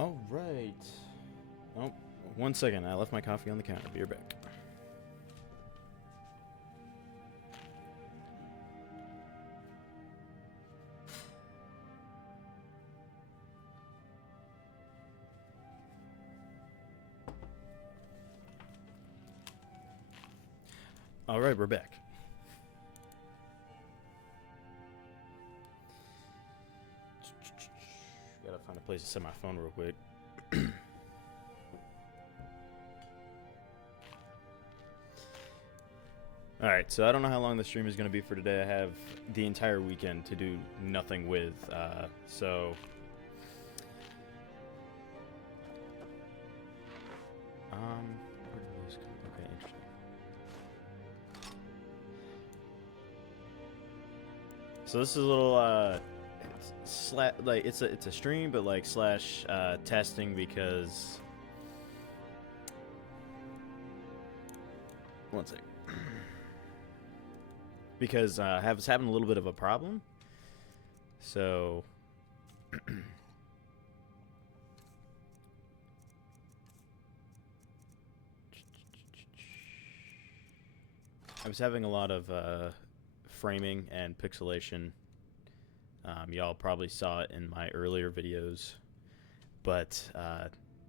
All right. Oh, 1 second. I left my coffee on the counter. Be right back. All right, we're back. Gotta find a place to set my phone real quick. Alright, so I don't know how long the stream is going to be for today. I have the entire weekend to do nothing with, so... where did those come? Okay, interesting. So this is a little, it's a stream, but like slash testing because... One second. Because I was having a little bit of a problem. So... I was having a lot of framing and pixelation. Y'all probably saw it in my earlier videos. But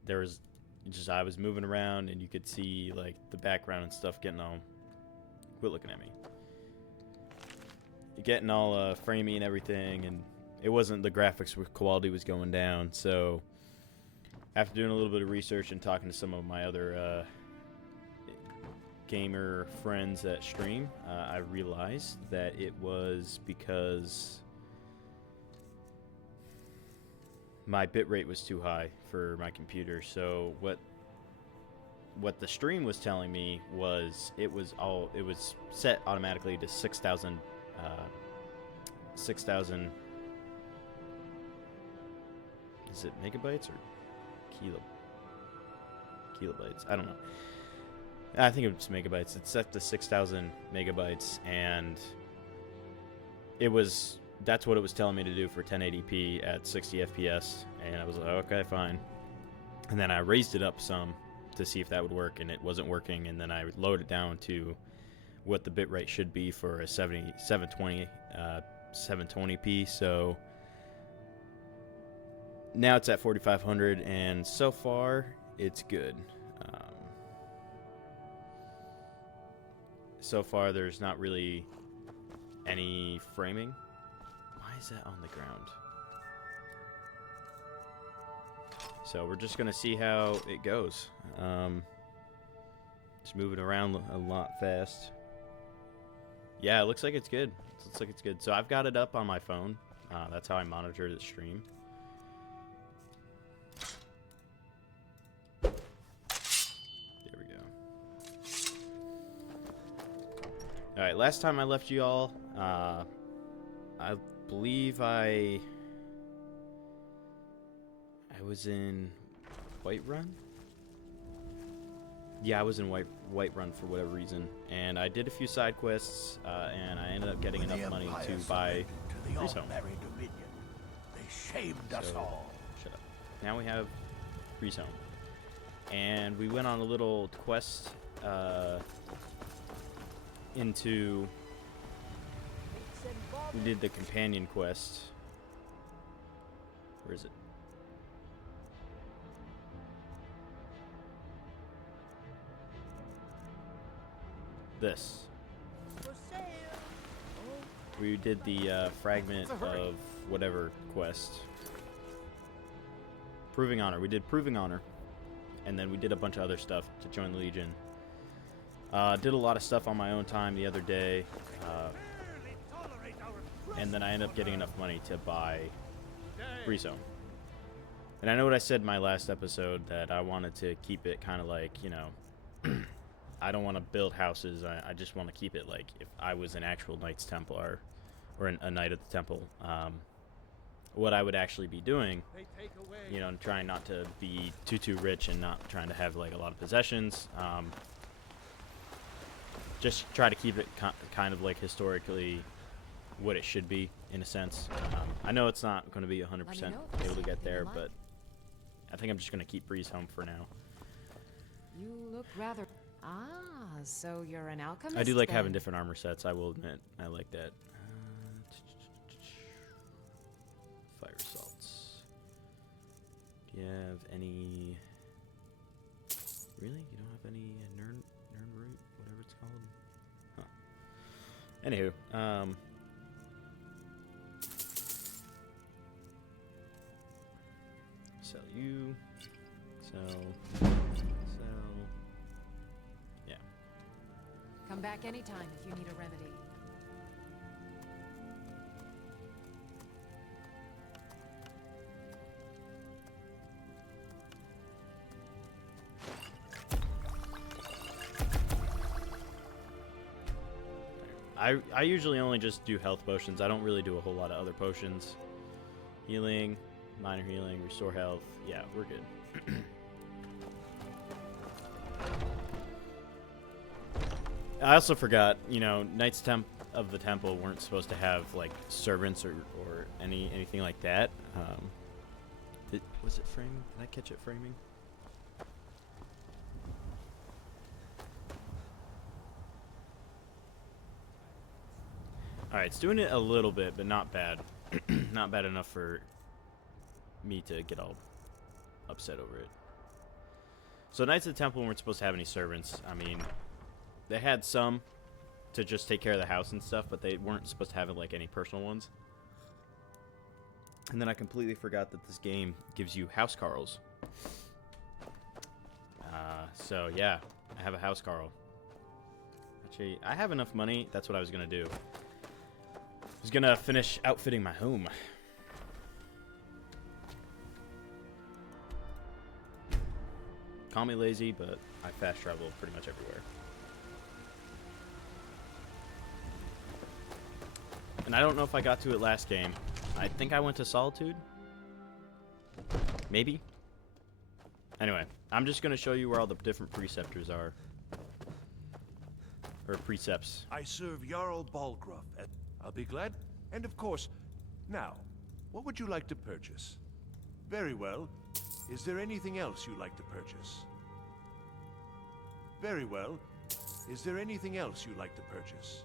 there was just, I was moving around and you could see like the background and stuff getting all... Quit looking at me. Getting all framey and everything, and it wasn't, the graphics quality was going down. So after doing a little bit of research and talking to some of my other gamer friends that stream, I realized that it was because my bitrate was too high for my computer. So what the stream was telling me was it was set automatically to 6,000 is it megabytes or kilobytes? I don't know. I think it's megabytes. It's set to 6,000 megabytes, and that's what it was telling me to do for 1080p at 60 FPS, and I was like, okay, fine. And then I raised it up some to see if that would work, and it wasn't working, and then I lowered it down to what the bitrate should be for a 720p. So now it's at 4500, and so far it's good. So far there's not really any framing. Why is that on the ground? So we're just gonna see how it goes. Just moving around a lot fast. Yeah, it looks like it's good. It looks like it's good. So I've got it up on my phone. That's how I monitor the stream. There we go. Alright, last time I left you all, I believe I was in Whiterun? Yeah, I was in Whiterun for whatever reason, and I did a few side quests, and I ended up getting enough money to buy Freeze Home. They shamed us all. Shut up. Now we have Freeze Home, and we went on a little quest into. We did the companion quest. Where is it? This. We did the fragment of whatever quest. Proving Honor. We did Proving Honor. And then we did a bunch of other stuff to join the Legion. Did a lot of stuff on my own time the other day. And then I ended up getting enough money to buy Free Zone. And I know what I said in my last episode, that I wanted to keep it kind of like, you know... I don't want to build houses. I just want to keep it like if I was an actual Knights Templar or a Knight of the Temple. What I would actually be doing, you know, trying not to be too rich and not trying to have like a lot of possessions. Just try to keep it kind of like historically what it should be in a sense. I know it's not going to be 100% able to get there, but I think I'm just going to keep Breeze home for now. You look rather... Ah, so you're an alchemist. I do like having then. different armor sets, I will admit. I like that. Fire salts. Do you have any... Really? You don't have any Nern root? Whatever it's called? Huh. Anywho, sell you. Sell. Yeah. Come back anytime if you need a remedy. I usually only just do health potions. I don't really do a whole lot of other potions. Healing, minor healing, restore health. Yeah, we're good. I also forgot, you know, Knights of the Temple weren't supposed to have like servants or anything like that. Was it framing? Did I catch it framing? Alright, it's doing it a little bit, but not bad. Not bad enough for me to get all upset over it. So Knights of the Temple weren't supposed to have any servants. I mean, they had some to just take care of the house and stuff, but they weren't supposed to have like any personal ones. And then I completely forgot that this game gives you house Carls. So yeah, I have a house Carl. Actually, I have enough money. That's what I was gonna do. I was gonna finish outfitting my home. Call me lazy, but I fast travel pretty much everywhere. And I don't know if I got to it last game. I think I went to Solitude. Maybe. Anyway, I'm just gonna show you where all the different preceptors are. Or precepts. I serve Jarl Balgruff. I'll be glad. And of course, now, what would you like to purchase? Very well. Is there anything else you'd like to purchase? Very well. Is there anything else you'd like to purchase?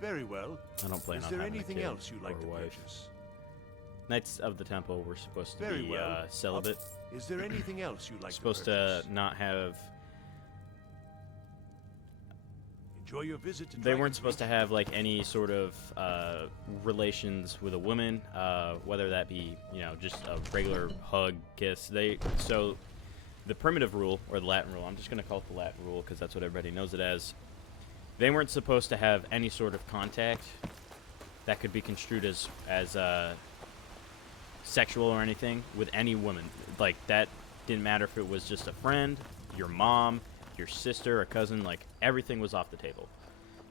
Very well. I don't plan Is on there having anything a kid else you'd like or to a wife. purchase? Knights of the Temple were supposed to Very be well. celibate. Is there anything else you'd like Supposed to purchase? to not have... Enjoy your visit to They weren't supposed to have like any sort of relations with a woman, whether that be, you know, just a regular hug, kiss. So the primitive rule, or the Latin rule, I'm just going to call it the Latin rule because that's what everybody knows it as. They weren't supposed to have any sort of contact that could be construed as sexual or anything with any woman. Like, that didn't matter if it was just a friend, your mom, your sister, or cousin. Like, everything was off the table.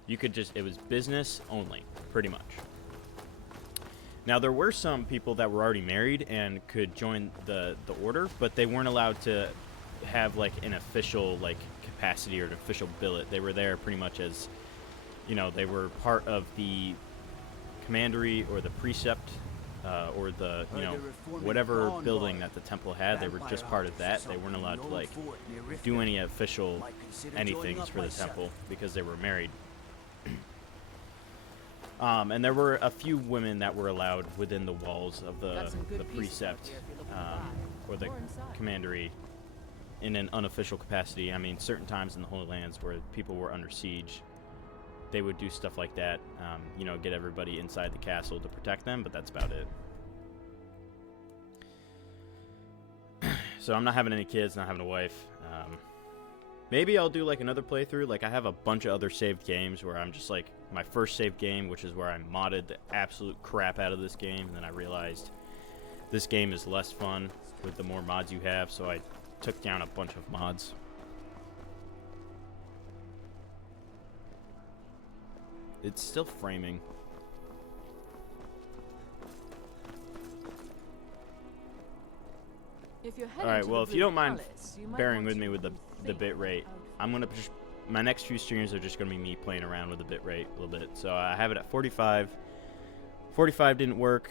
You could just, it was business only, pretty much. Now, there were some people that were already married and could join the order, but they weren't allowed to have like an official like capacity or an official billet. They were there pretty much as, you know, they were part of the commandery or the precept or the, you know, whatever building that the temple had. They were just part of that. They weren't allowed to like do any official anything for the temple because they were married. And there were a few women that were allowed within the walls of the precept or the commandery in an unofficial capacity. I mean, certain times in the Holy Lands where people were under siege, they would do stuff like that, you know, get everybody inside the castle to protect them, but that's about it. So I'm not having any kids, not having a wife. Maybe I'll do like another playthrough. Like, I have a bunch of other saved games where I'm just like, my first saved game, which is where I modded the absolute crap out of this game, and then I realized this game is less fun with the more mods you have, so I took down a bunch of mods. It's still framing. Alright, well, if you don't mind bearing with me with the bit rate, I'm going to just... My next few streams are just going to be me playing around with the bit rate a little bit. So I have it at 45. 45 didn't work.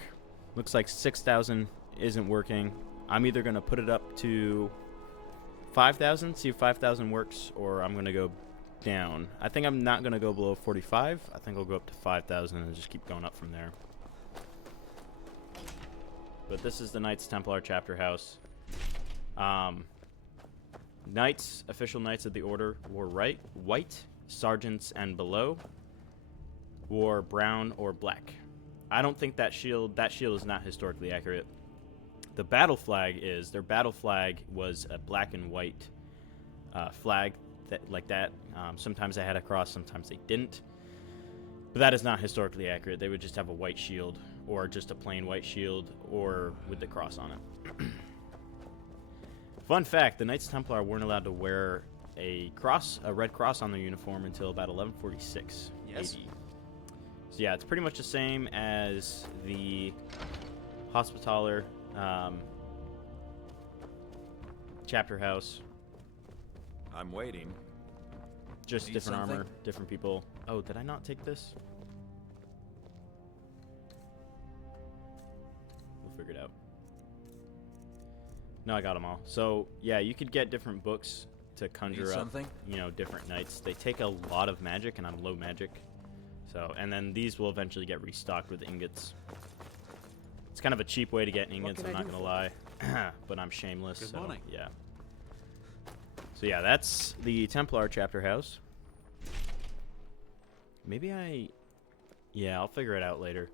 Looks like 6,000 isn't working. I'm either going to put it up to 5,000, see if 5,000 works, or I'm going to go down. I think I'm not going to go below 45. I think I'll go up to 5,000 and just keep going up from there. But this is the Knights Templar chapter house. Knights, official Knights of the Order, wore white, sergeants and below wore brown or black. I don't think that shield is not historically accurate. The battle flag is, their battle flag was a black and white flag like that. Sometimes they had a cross, sometimes they didn't. But that is not historically accurate. They would just have a white shield, or just a plain white shield, or with the cross on it. Fun fact, the Knights Templar weren't allowed to wear a red cross on their uniform until about 1146 AD. So yeah, it's pretty much the same as the Hospitaller chapter house. I'm waiting. Just Need different something? armor, different people. Oh, did I not take this? We'll figure it out. No, I got them all. So, yeah, you could get different books to conjure up, you know, different knights. They take a lot of magic, and I'm low magic. So, and then these will eventually get restocked with ingots. It's kind of a cheap way to get ingots, I'm not going to lie. But I'm shameless, Good so, morning. yeah. So yeah, that's the Templar chapter house. Maybe yeah, I'll figure it out later.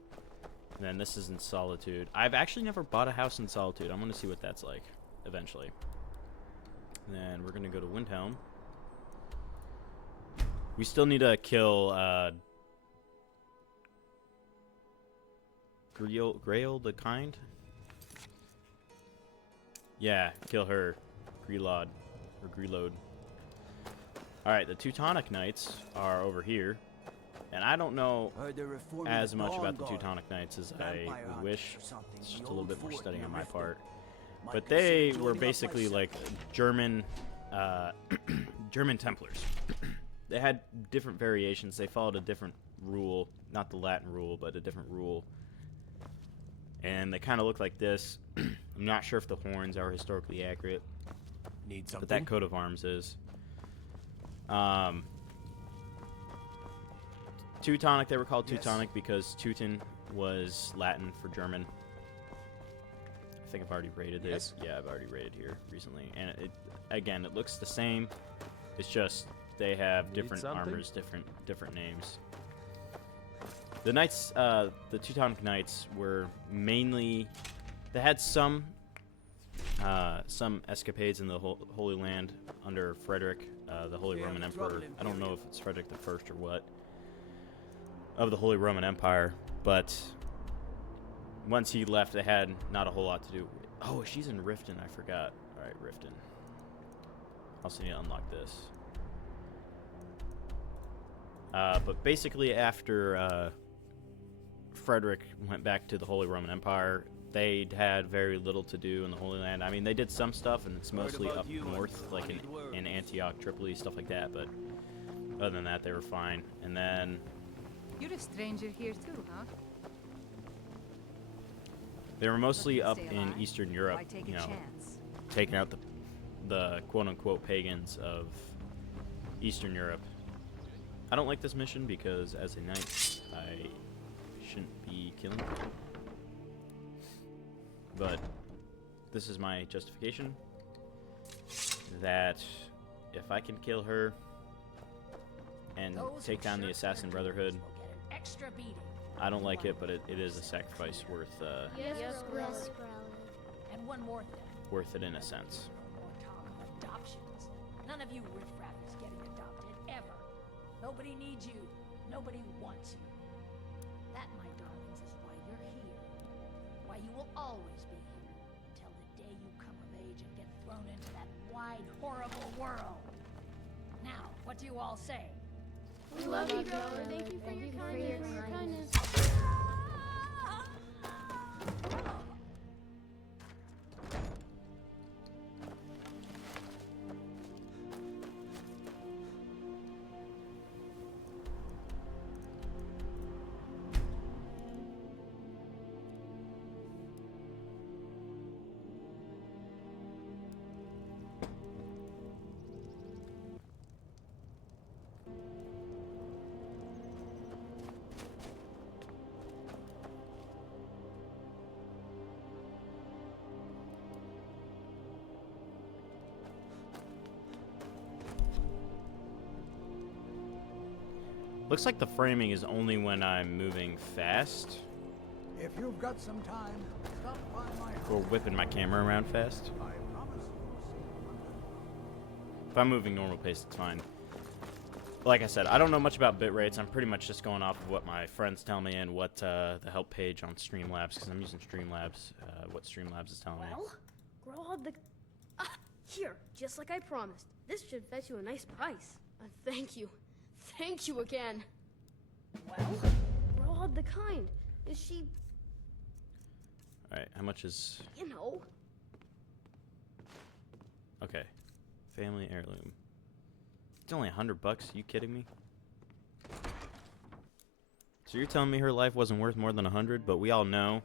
And then this is in Solitude. I've actually never bought a house in Solitude. I'm going to see what that's like eventually. And then we're going to go to Windhelm. We still need to kill Grail the Kind. Yeah, kill her. Grelod. Or Grelode. Alright, the Teutonic Knights are over here. And I don't know as much about the Teutonic Knights as I would wish. It's just a little bit more studying on my part. But they were basically like German German Templars. They had different variations. They followed a different rule. Not the Latin rule, but a different rule. And they kind of look like this. I'm not sure if the horns are historically accurate. Need something? But that coat of arms is. Teutonic, they were called Teutonic because Teuton was Latin for German. I think I've already rated this. Yeah, I've already rated here recently. And again, it looks the same. It's just they have different armors, different names. The Knights, the Teutonic Knights were mainly, they had some escapades in the Holy Land under Frederick, the Holy Roman Emperor. I don't know if it's Frederick the First or what, of the Holy Roman Empire, but once he left, they had not a whole lot to do. Oh, she's in Riften, I forgot. Alright, Riften. Also need to unlock this. But basically after Frederick went back to the Holy Roman Empire, they had very little to do in the Holy Land. I mean, they did some stuff, and it's mostly up north, like in Antioch, Tripoli, stuff like that, but other than that, they were fine. And then... You're a stranger here too, huh? They were mostly up in Eastern Europe, you know, taking out the quote-unquote pagans of Eastern Europe. I don't like this mission because, as a knight, I shouldn't be killing people. But this is my justification, that if I can kill her and take down the Assassin Brotherhood, I don't like it, but it is a sacrifice worth And one more thing. worth it in a sense. More talk of adoptions. None of you riffraff is getting adopted, ever. Nobody needs you. Nobody wants you. That, my darlings, is why you're here. Why you will always be here until the day you come of age and get thrown into that wide, horrible world. Now, what do you all say? We love you, brother. Thank you for your kindness. Looks like the framing is only when I'm moving fast. If you've got some time, stop by my house. Or whipping my camera around fast. I promise you'll If I'm moving normal pace, it's fine. Like I said, I don't know much about bit rates. I'm pretty much just going off of what my friends tell me and what the help page on Streamlabs, because I'm using Streamlabs, what Streamlabs is telling me. Well, Grog the... here, just like I promised. This should fetch you a nice price. Thank you. Thank you again. Well, Grog the Kind. Is she... Alright, how much is... you know... Okay. Family heirloom. It's only $100 bucks. You kidding me? So you're telling me her life wasn't worth more than 100, but we all know,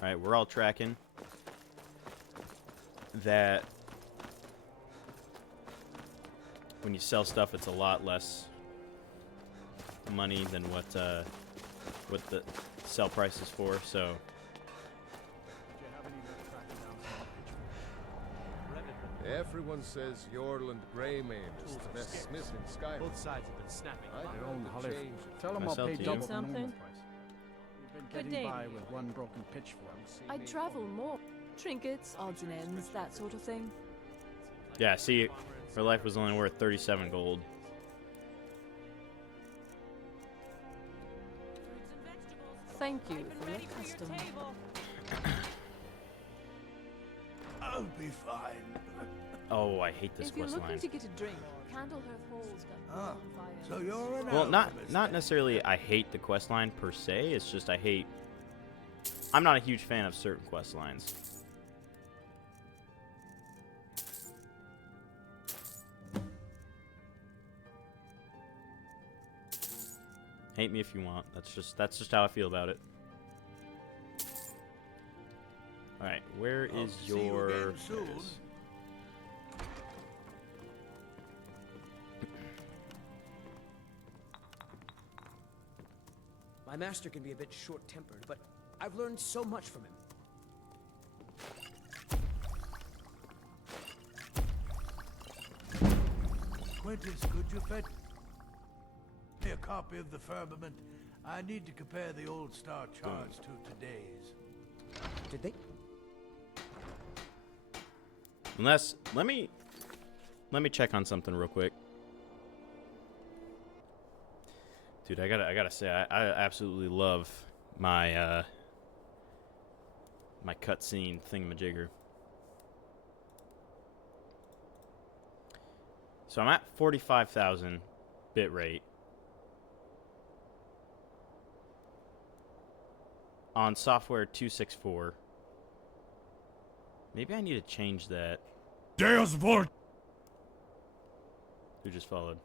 right? We're all tracking that when you sell stuff, it's a lot less money than what the sell price is for. So Everyone says Yorland Greymane is the best smith in Skyrim. Both sides have been snapping. I Your don't own want to Holly. change it. Tell them I'll Myself pay to you. double Need the normal something? price. We've been Good getting day. by with one broken pitchfork. I'd travel more. Trinkets, odds and ends, that sort of thing. yeah, see, her life was only worth 37 gold. Thank you for your custom. I'll be fine. Oh, I hate this If you're quest looking line. to get a drink, Candlehearth Hall's got Ah, bonfires. so you're an Well, not alchemist. necessarily I hate the quest line per se, it's just I'm not a huge fan of certain quest lines. Hate me if you want. That's just how I feel about it. Alright, where I'll is see you your again there it soon. is. My master can be a bit short-tempered, but I've learned so much from him. Quintus, could you fetch me a copy of the Firmament? I need to compare the old star charts to today's. Did they? Unless let me check on something real quick. Dude, I gotta say, I absolutely love my my cutscene thingamajigger. So I'm at 45,000 bit rate on software 264. Maybe I need to change that. Deus Vort! Who just followed?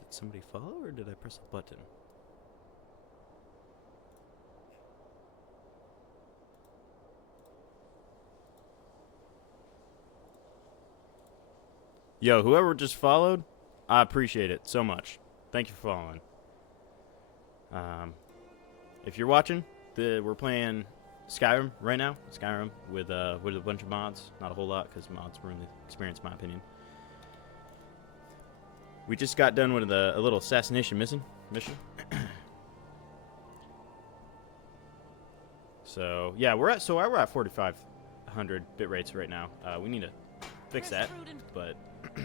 Did somebody follow or did I press a button? Yo, whoever just followed, I appreciate it so much. Thank you for following. If you're watching, we're playing Skyrim right now. Skyrim with a bunch of mods. Not a whole lot because mods ruin the experience, in my opinion. We just got done with a little assassination mission. So yeah, we're at 4,500 bit rates right now. We need to fix that, but all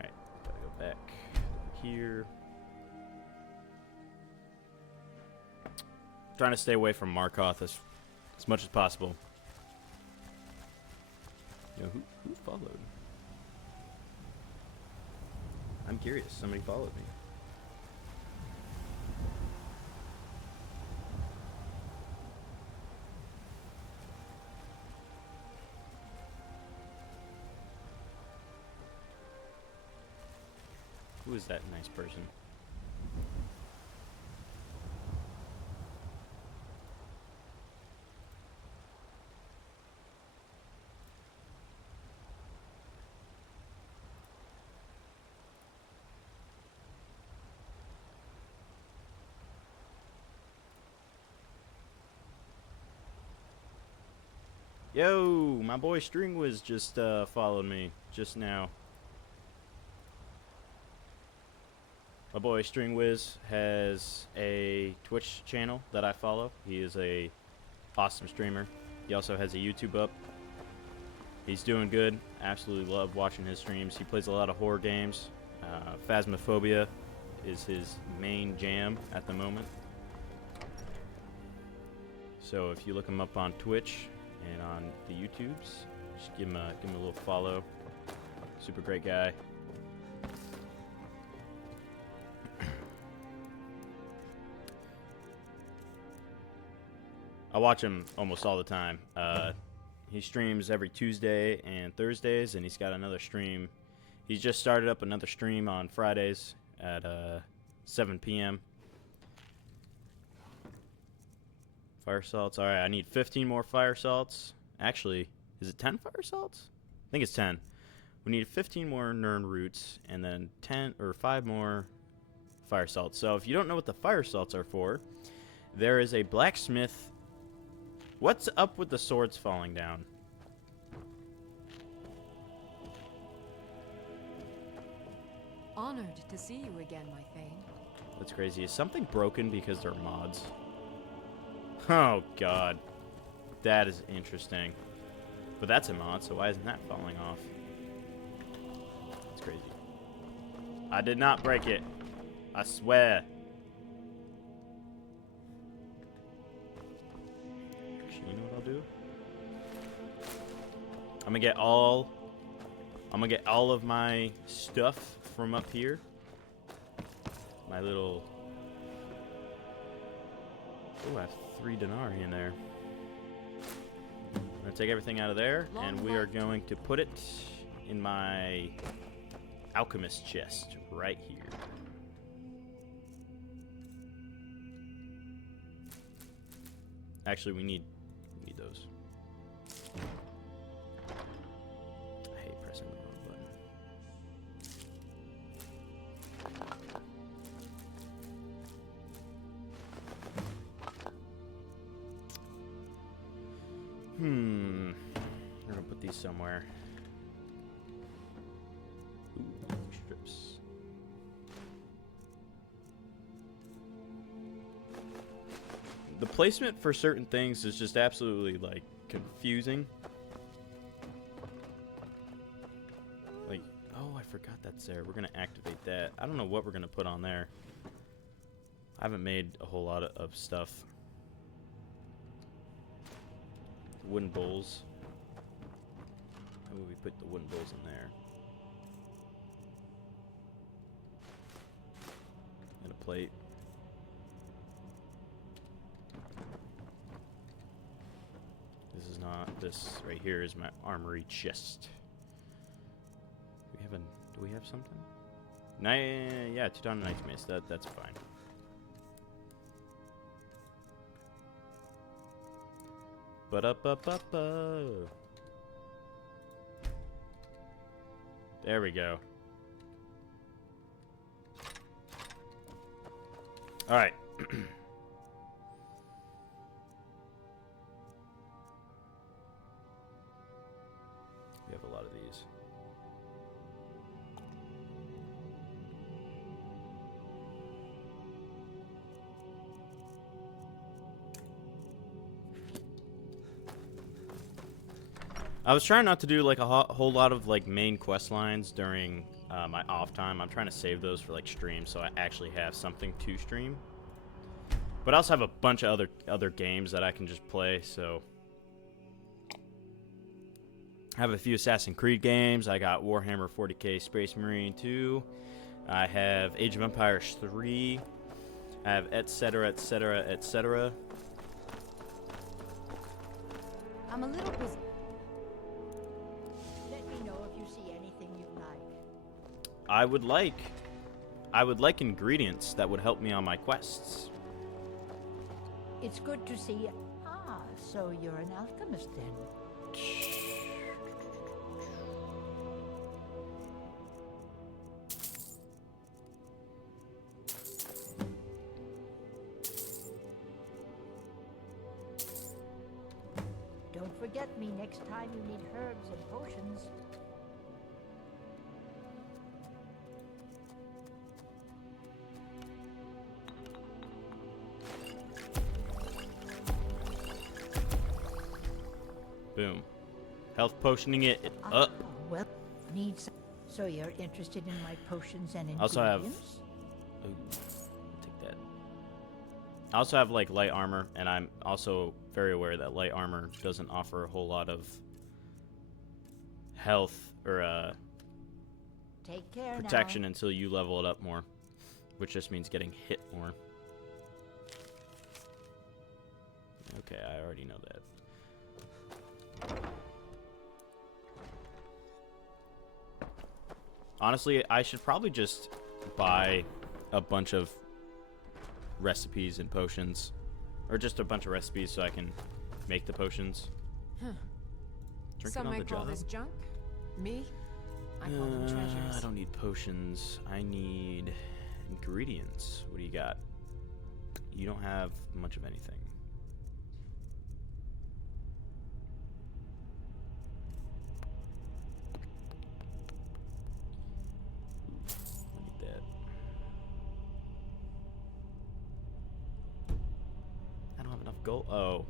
right, gotta go back here. Trying to stay away from Markoth as much as possible. You know, who followed? I'm curious. Somebody followed me. Who is that nice person? Yo, my boy Stringwiz just followed me just now. My boy Stringwiz has a Twitch channel that I follow. He is a awesome streamer. He also has a YouTube up. He's doing good. Absolutely love watching his streams. He plays a lot of horror games. Phasmophobia is his main jam at the moment. So if you look him up on Twitch and on the YouTubes, just give him a little follow. Super great guy. I watch him almost all the time. He streams every Tuesday and Thursdays, and he's got another stream. He's just started up another stream on Fridays at 7 p.m. Fire salts. All right, I need 15 more fire salts. Actually, is it 10 fire salts? I think it's 10. We need 15 more Nern roots, and then 10 or 5 more fire salts. So if you don't know what the fire salts are for, there is a blacksmith. What's up with the swords falling down? Honored to see you again, my Thane. That's crazy. Is something broken because they're mods? Oh, God. That is interesting. But that's a mod, so why isn't that falling off? That's crazy. I did not break it. I swear. Actually, you know what I'll do? I'm gonna get all of my stuff from up here. My little... Oh, I have 3 denarii in there. I'm gonna take everything out of there, and we are going to put it in my alchemist chest right here. Actually, we need those. I hate pressing the wrong button. We're gonna put these somewhere. Ooh, strips. The placement for certain things is just absolutely, like, confusing. Like, oh, I forgot that's there. We're gonna activate that. I don't know what we're gonna put on there. I haven't made a whole lot of stuff. Wooden bowls. How would we put the wooden bowls in there? And a plate. This is not, this right here is my armory chest. Do we have something? Yeah, 2 down Knight's Mace. That's fine. Ba-da-ba-ba-ba. There we go. All right. We have a lot of these. I was trying not to do like a whole lot of like main quest lines during my off time. I'm trying to save those for like stream, so I actually have something to stream. But I also have a bunch of other games that I can just play. So I have a few Assassin's Creed games. I got Warhammer 40k Space Marine 2. I have Age of Empires 3. I have etc. etc. etc. I'm a little busy. Let me know if you see anything you like. I would like ingredients that would help me on my quests. It's good to see. Ah, so you're an alchemist then. Don't forget me next time you need herbs and potions. Boom. Health potioning it up. Well, needs. So you're interested in my potions and ingredients? Also have. Ooh, take that. I also have like light armor, and I'm also very aware that light armor doesn't offer a whole lot of health or Take care protection now. until you level it up more, which just means getting hit more. Okay, I already know that. Honestly, I should probably just buy a bunch of recipes and potions. Or just a bunch of recipes so I can make the potions. Huh. Drinking Some on the might call job? this junk. Me? I call them I treasures. don't need potions. I need ingredients. What do you got? You don't have much of anything. I need that. I don't have enough gold. Oh,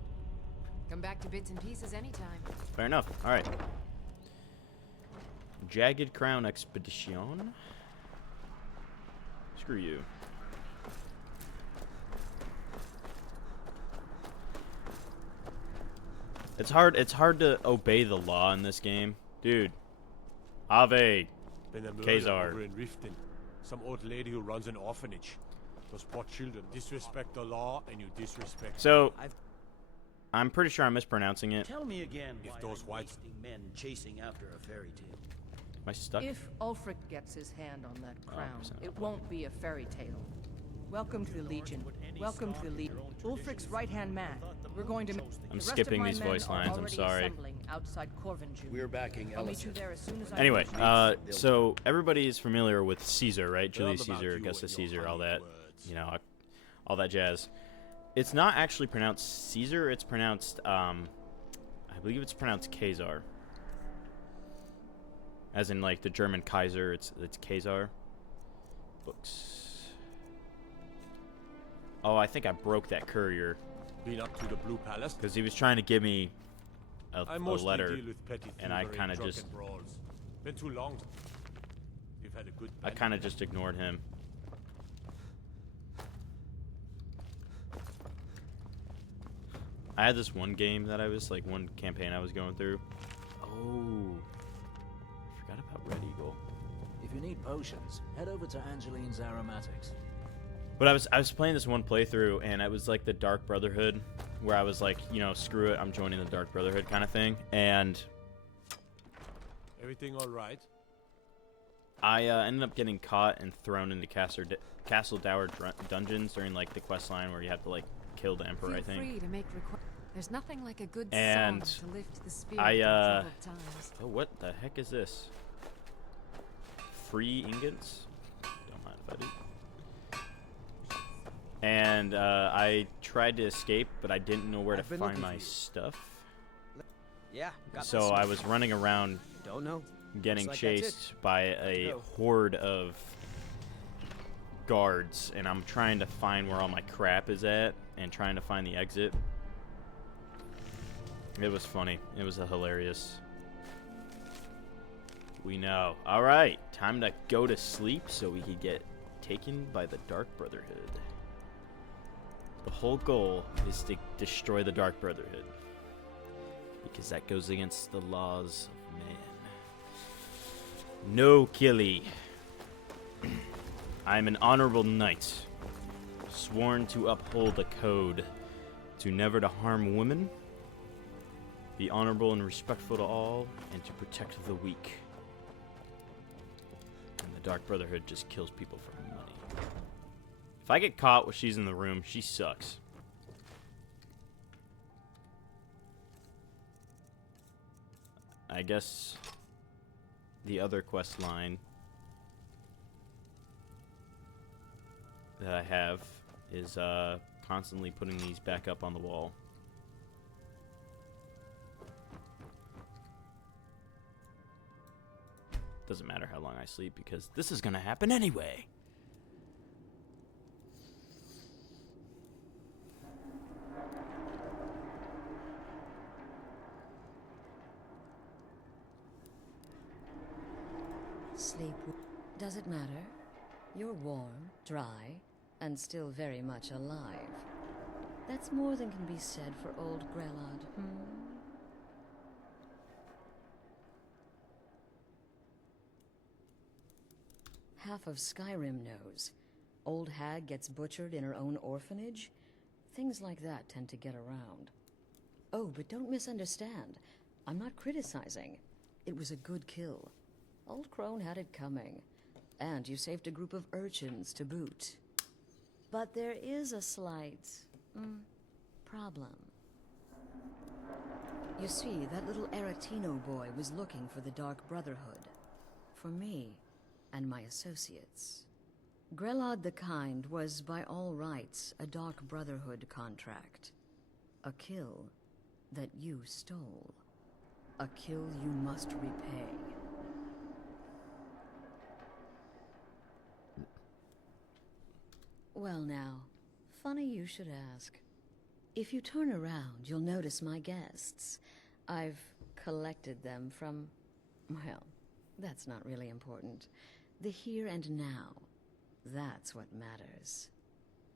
Come back to bits and pieces anytime. fair enough. All right. Jagged Crown Expedition. Screw you. It's hard to obey the law in this game. Dude. Ave. Been a murder Khazar. over in Riften. Some old lady who runs an orphanage. Those poor children disrespect the law, and you disrespect. So, I'm pretty sure I'm mispronouncing it. Tell me again If why those I'm whites- wasting men chasing after a fairy tale. Am I stuck? If Ulfric gets his hand on that crown, percent. it won't be a fairy tale. Welcome to the Legion. Welcome to the Legion. Ulfric's right-hand man. We're going to. I'm the rest skipping of my these men voice are lines, I'm already sorry. assembling outside Corvinju. We're backing I'll meet you Ellison. there as soon as I Anyway, finish. so everybody's familiar with Caesar, right? Julius about Caesar, you Augustus and your Caesar, all honeyed that, words. you know, all that jazz. It's not actually pronounced Caesar. It's pronounced, I believe it's pronounced Khazar. As in, like, the German Kaiser, it's Khazar. Books. Oh, I think I broke that courier. Been up to the Blue Palace? Because he was trying to give me I a mostly letter. deal with petty And I thievery kind of drunken just... brawls. Been too long. We've had a good. I kind of just ignored him. I had this one game that I was, like, one campaign I was going through. Oh. I forgot about Red Eagle. If you need potions, head over to Angeline's Aromatics. But I was playing this one playthrough, and it was like the Dark Brotherhood, where I was like, you know, screw it, I'm joining the Dark Brotherhood kind of thing. And Everything all right? I ended up getting caught and thrown into Castle Dower dungeons during, like, the quest line where you have to, like, kill the Emperor, I Feel think. free to make There's nothing like a good And song to lift the spirit I, in troubled times. oh, what the heck is this? Free ingots? Don't mind if I do. And I tried to escape, but I didn't know where to find my stuff. Yeah. So I was running around Don't know. getting Looks like that's chased by a Go. horde of guards, and I'm trying to find where all my crap is at and trying to find the exit. It was funny. It was hilarious. We know. All right, time to go to sleep so we could get taken by the Dark Brotherhood. The whole goal is to destroy the Dark Brotherhood, because that goes against the laws of man. No killy. I am an honorable knight, sworn to uphold the code, to never to harm women, be honorable and respectful to all, and to protect the weak. And the Dark Brotherhood just kills people for money. If I get caught while she's in the room, she sucks. I guess the other quest line that I have is constantly putting these back up on the wall. Doesn't matter how long I sleep because this is gonna happen anyway. Sleep. Does it matter? You're warm, dry, and still very much alive. That's more than can be said for old Grelod, Half of Skyrim knows. Old hag gets butchered in her own orphanage. Things like that tend to get around. Oh, but don't misunderstand. I'm not criticizing. It was a good kill. Old Crone had it coming. And you saved a group of urchins to boot. But there is a slight problem. You see, that little Aretino boy was looking for the Dark Brotherhood. For me and my associates. Grelod the Kind was, by all rights, a Dark Brotherhood contract. A kill that you stole. A kill you must repay. Well now, funny you should ask. If you turn around, you'll notice my guests. I've collected them from, well, that's not really important. The here and now. That's what matters.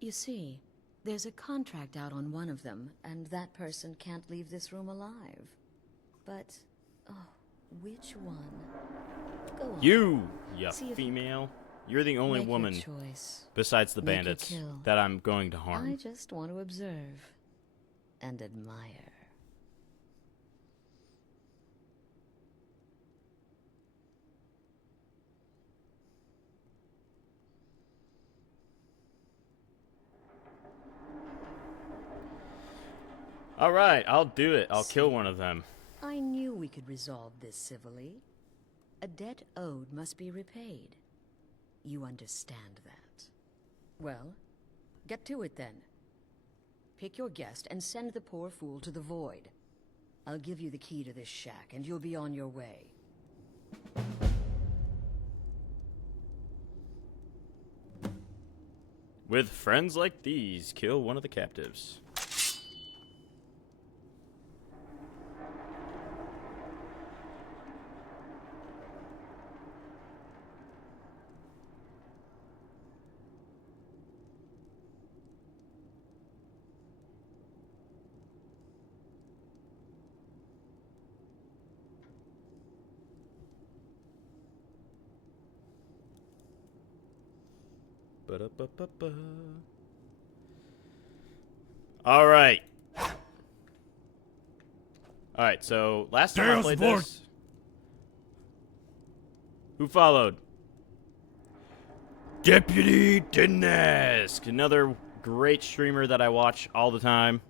You see, there's a contract out on one of them, and that person can't leave this room alive. But, which one? Go on. You See if female. You're the only Make your woman, choice. besides the Make your bandits, kill. that I'm going to harm. I just want to observe and admire. All right, I'll do it. I'll kill one of them. I knew we could resolve this civilly. A debt owed must be repaid. You understand that. Well, get to it then. Pick your guest and send the poor fool to the void. I'll give you the key to this shack, and you'll be on your way. With friends like these, kill one of the captives. Ba-da-ba-ba-ba. All right. All right, so last time I played this, who followed? Deputy Didn't Ask, another great streamer that I watch all the time.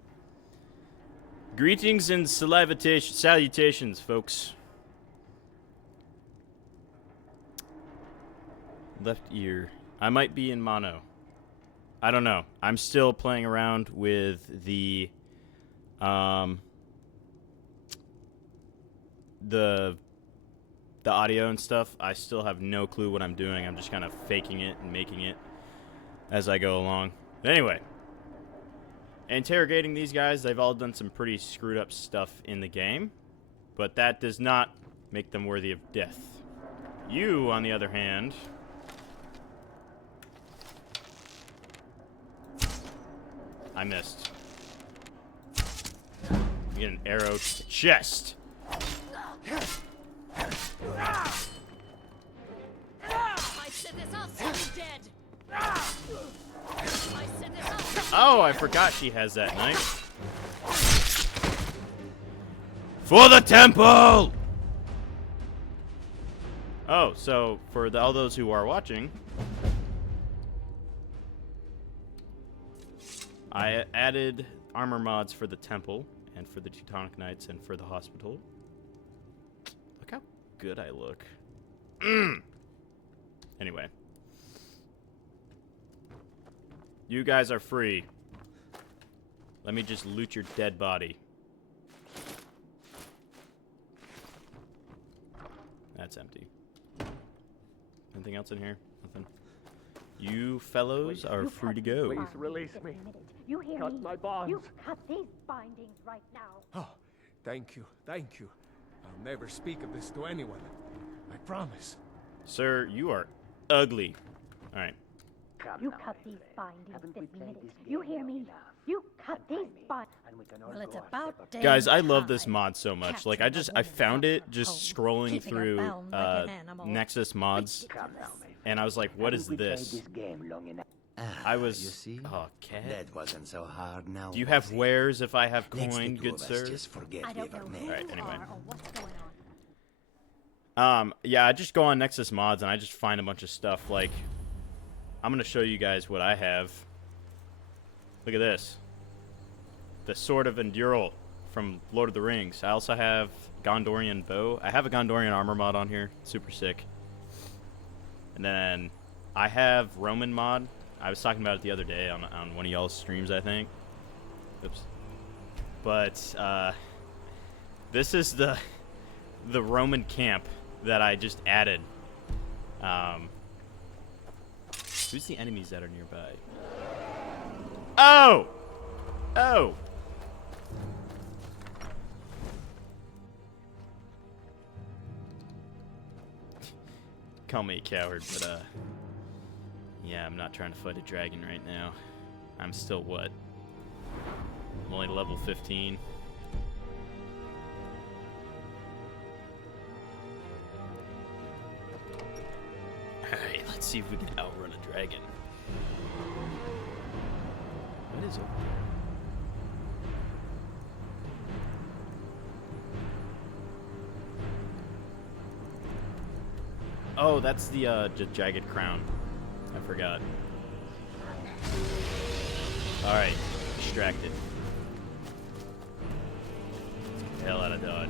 Greetings and salutations, folks. Left ear. I might be in mono. I don't know. I'm still playing around with the audio and stuff. I still have no clue what I'm doing. I'm just kind of faking it and making it as I go along. Anyway, interrogating these guys, they've all done some pretty screwed up stuff in the game, but that does not make them worthy of death. You, on the other hand, I missed. You get an arrow to the chest. Oh, I forgot she has that knife. For the temple! Oh, so for all those who are watching, I added armor mods for the temple and for the Teutonic Knights and for the hospital. Look how good I look. Anyway. You guys are free. Let me just loot your dead body. That's empty. anything else in here? Nothing. You fellows are free to go. Please release me. You hear cut me? my bonds. You cut these bindings right now. Oh, thank you, thank you. I'll never speak of this to anyone. I promise. Sir, you are ugly. All right. You cut these bindings this minute. You hear me? You cut these bindings. Well, it's about damn Guys, I love this time. mod so much. Capture Like, I found it just scrolling keeping her through bound like an animal. Nexus mods, and I was like, what is this? I was. You see? Oh, cat. That wasn't so hard now. Do you have wares if I have Next, coin, the two good of us sir? just forget I don't know we who ever Alright, you anyway. are or what's going on. Yeah, I just go on Nexus mods and I just find a bunch of stuff. Like, I'm gonna show you guys what I have. Look at this. The Sword of Enduril from Lord of the Rings. I also have Gondorian bow. I have a Gondorian armor mod on here. Super sick. And then I have Roman mod. I was talking about it the other day on one of y'all's streams, I think. Oops. But this is the Roman camp that I just added. Who's the enemies that are nearby? Oh! Oh! Call me a coward, but yeah, I'm not trying to fight a dragon right now. I'm still what? I'm only level 15. Alright, let's see if we can outrun a dragon. What is over there? Oh, that's the jagged crown. I forgot. Alright, distracted. Let's get the hell out of Dodge.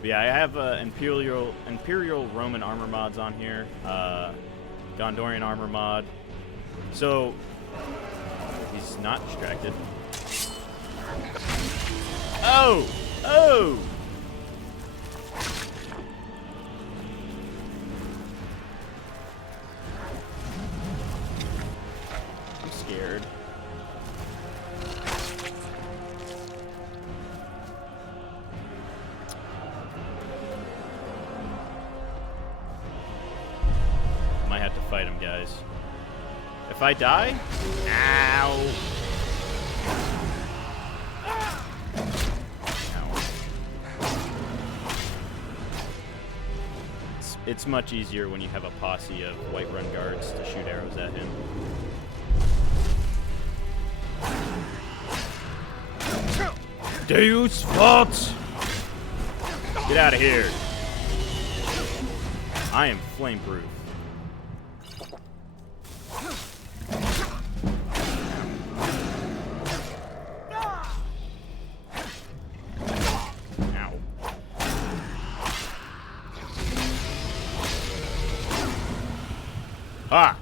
But yeah, I have Imperial Roman armor mods on here. Gondorian armor mod. So he's not distracted. Oh! Oh! I'm scared. Might have to fight him, guys. If I die, ow! It's much easier when you have a posse of Whiterun guards to shoot arrows at him. Deus Vult! Get out of here. I am flameproof. Ah!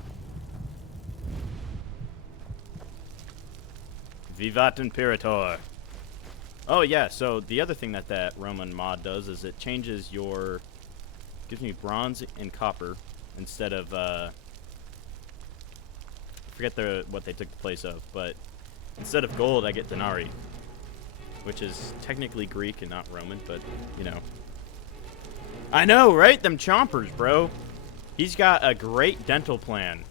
Vivat Imperator. Oh yeah, so the other thing that Roman mod does is it changes your... gives me bronze and copper instead of, I forget what they took the place of, but instead of gold I get denarii, which is technically Greek and not Roman, but, you know. I know, right? Them chompers, bro. He's got a great dental plan.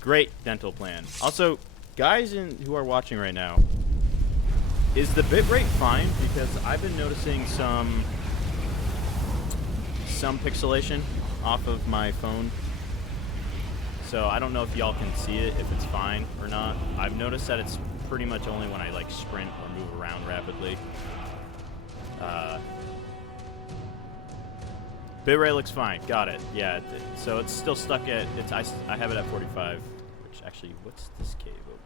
Great dental plan. Also, guys who are watching right now, is the bitrate fine? Because I've been noticing some pixelation off of my phone. So I don't know if y'all can see it, if it's fine or not. I've noticed that it's pretty much only when I like sprint or move around rapidly. Bitrate looks fine. Got it. Yeah. So it's still stuck at. I have it at 45. Which actually, what's this cave over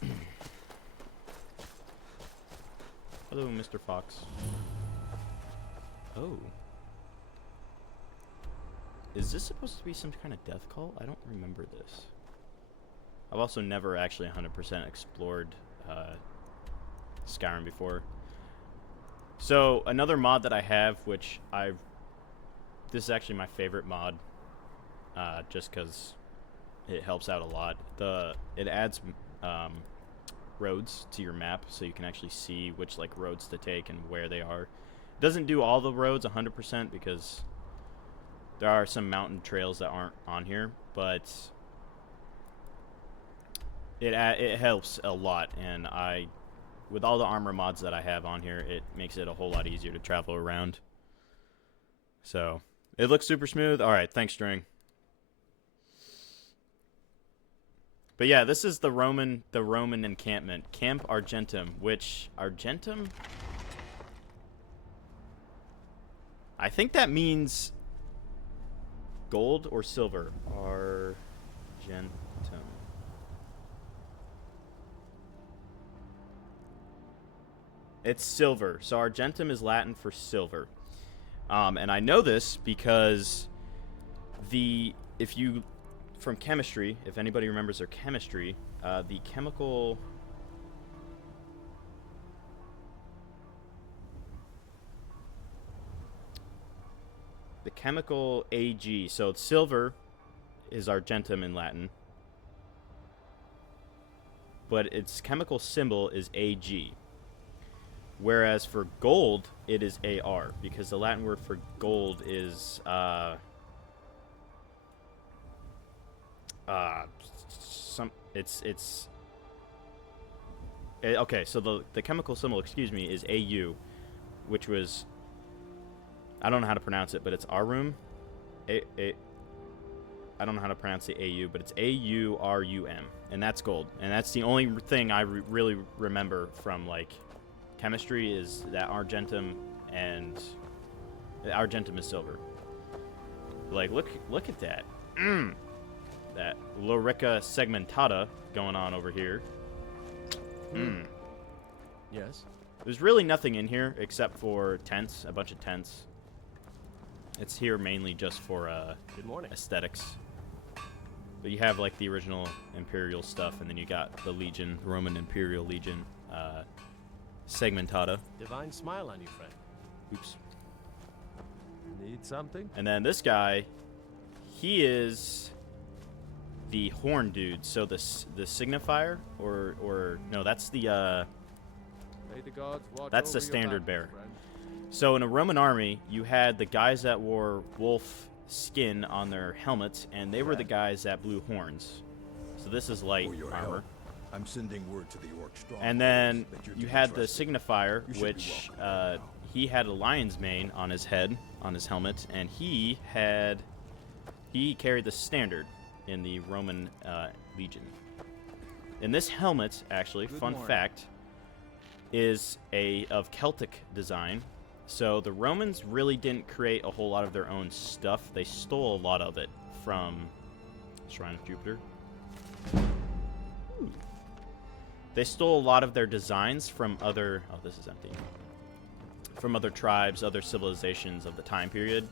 here? Hello, Mr. Fox. Oh. Is this supposed to be some kind of death cult? I don't remember this. I've also never actually 100% explored Skyrim before. So another mod that I have, which this is actually my favorite mod, just because it helps out a lot. It adds roads to your map, so you can actually see which like roads to take and where they are. It doesn't do all the roads 100% because there are some mountain trails that aren't on here, but it helps a lot. And with all the armor mods that I have on here, it makes it a whole lot easier to travel around. So it looks super smooth. All right, thanks, String. But yeah, this is the Roman encampment, Camp Argentum, which Argentum, I think that means gold or silver. Argentum. It's silver. So Argentum is Latin for silver. And I know this because from chemistry, if anybody remembers their chemistry, the chemical Ag, so silver is Argentum in Latin, but its chemical symbol is Ag. Whereas for gold, it is AR, because the Latin word for gold is okay, so the chemical symbol, excuse me, is AU, which was, I don't know how to pronounce it, but it's Arum. I don't know how to pronounce the AU, but it's AURUM, and that's gold. And that's the only thing I really remember from like chemistry, is that Argentum, and Argentum is silver. Like, look at that. That Lorica segmentata going on over here. Yes. There's really nothing in here except for tents, a bunch of tents. It's here mainly just for Good morning. Aesthetics. But you have like the original Imperial stuff, and then you got the Legion, Roman Imperial Legion, segmentata. Divine smile on you, friend. Oops. Need something? And then this guy, he is the horn dude. So the signifier, or no, that's the May the gods watch that's the over your standard battles, bearer. friend. So in a Roman army, you had the guys that wore wolf skin on their helmets, and they were the guys that blew horns. So this is light armor. I'm sending word to the orc strong. And then you had the signifier, which he had a lion's mane on his head, on his helmet, and he carried the standard in the Roman Legion. And this helmet, actually, fun fact, is of Celtic design. So the Romans really didn't create a whole lot of their own stuff. They stole a lot of it from Shrine of Jupiter. Ooh. They stole a lot of their designs from other... Oh, this is empty. From other tribes, other civilizations of the time period.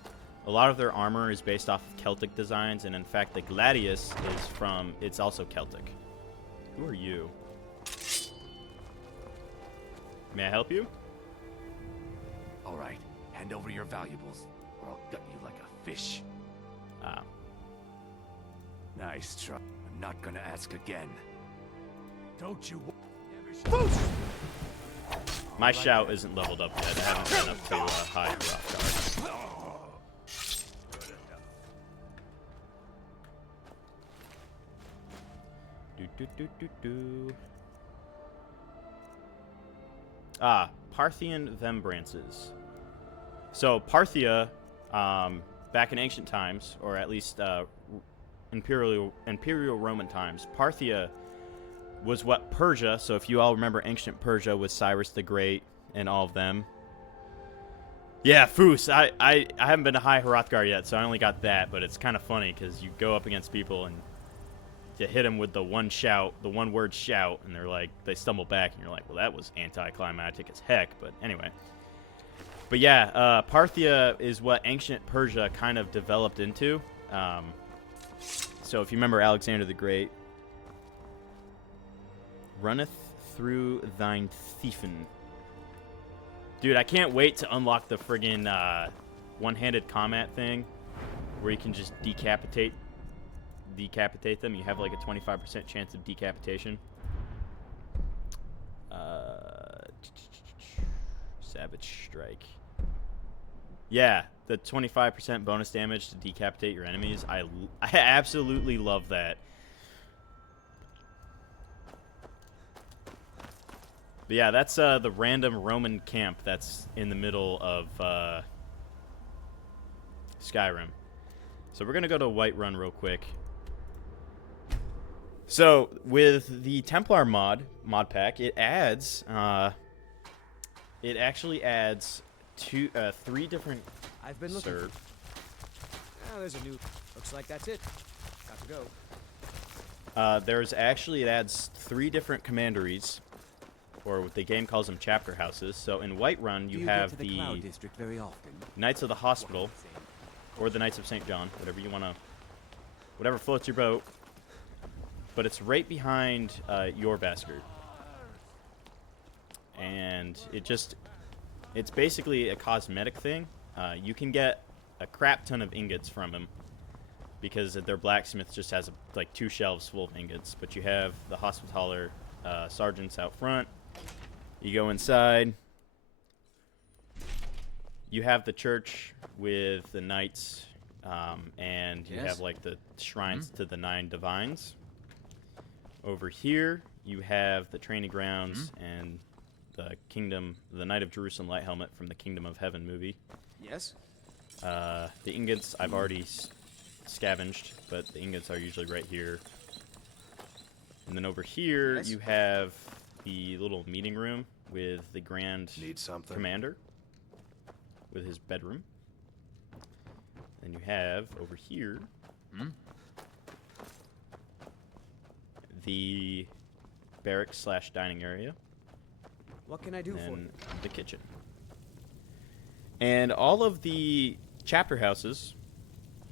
A lot of their armor is based off of Celtic designs, and in fact, the gladius is from... It's also Celtic. Who are you? May I help you? All right, hand over your valuables, or I'll gut you like a fish. Ah. Nice try. I'm not gonna ask again. Don't you... My shout isn't leveled up yet. I haven't been up to high Hrothgar. Parthian Vembrances. So Parthia, back in ancient times, or at least Imperial Roman times, Parthia was what Persia, so if you all remember ancient Persia with Cyrus the Great and all of them. Yeah, Foos. I haven't been to High Hrothgar yet, so I only got that, but it's kind of funny because you go up against people and you hit them with the one word shout, and they stumble back, and you're like, well, that was anticlimactic as heck, but anyway. But yeah, Parthia is what ancient Persia kind of developed into. So if you remember Alexander the Great, runneth through thine thiefen. Dude, I can't wait to unlock the friggin' one-handed combat thing where you can just decapitate them. You have like a 25% chance of decapitation. Savage Strike. Yeah, the 25% bonus damage to decapitate your enemies. I absolutely love that. But yeah, that's the random Roman camp that's in the middle of Skyrim. So we're going to go to Whiterun real quick. So with the Templar mod pack, it adds... it actually adds 3 different I've been looking. Oh, there's a new. Looks like that's it. Got to go. It adds 3 different commanderies, or what the game calls them chapter houses. So in Whiterun, you have the Cloud District very often? Knights of the Hospital, or the Knights of St. John, whatever you want to, whatever floats your boat. But it's right behind your Bastard. And it's basically a cosmetic thing. You can get a crap ton of ingots from him because their blacksmith just has like 2 shelves full of ingots. But you have the Hospitaller sergeants out front. You go inside. You have the church with the knights, and you have like the shrines to the 9 divines. Over here, you have the training grounds and the Kingdom, the Knight of Jerusalem light helmet from the Kingdom of Heaven movie. Yes. The ingots I've already scavenged, but the ingots are usually right here. And then over here you have the little meeting room with the Grand Commander with his bedroom. Then you have over here the barracks / dining area. What can I do for you? The kitchen. And all of the chapter houses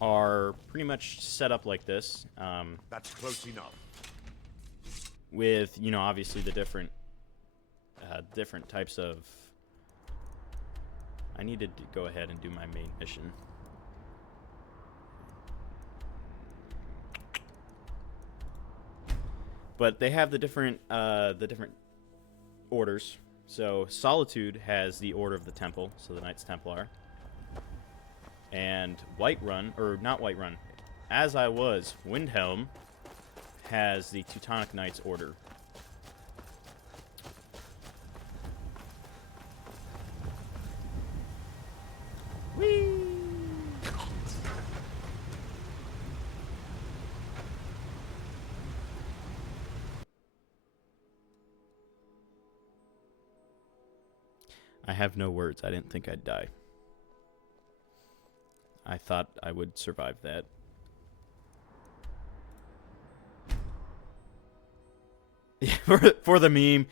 are pretty much set up like this. That's close enough. With, you know, obviously the different types of... I needed to go ahead and do my main mission. But they have the different orders. So Solitude has the Order of the Temple, so the Knights Templar. And Whiterun, or not Whiterun, as I was, Windhelm has the Teutonic Knights Order. Whee! I have no words. I didn't think I'd die. I thought I would survive that. For the meme.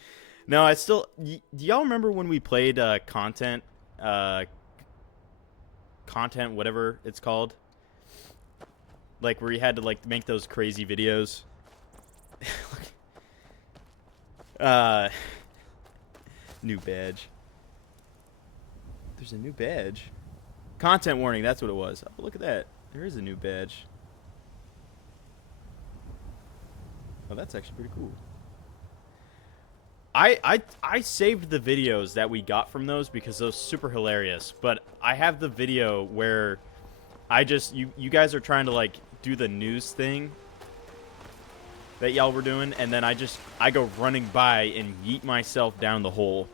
No, I still... do y'all remember when we played content, whatever it's called? Like, where you had to, like, make those crazy videos? New badge. There's a new badge. Content warning, that's what it was. Oh, look at that. There is a new badge. Oh, that's actually pretty cool. I saved the videos that we got from those because those super hilarious. But I have the video where I just... You guys are trying to, like, do the news thing that y'all were doing. And then I go running by and yeet myself down the hole.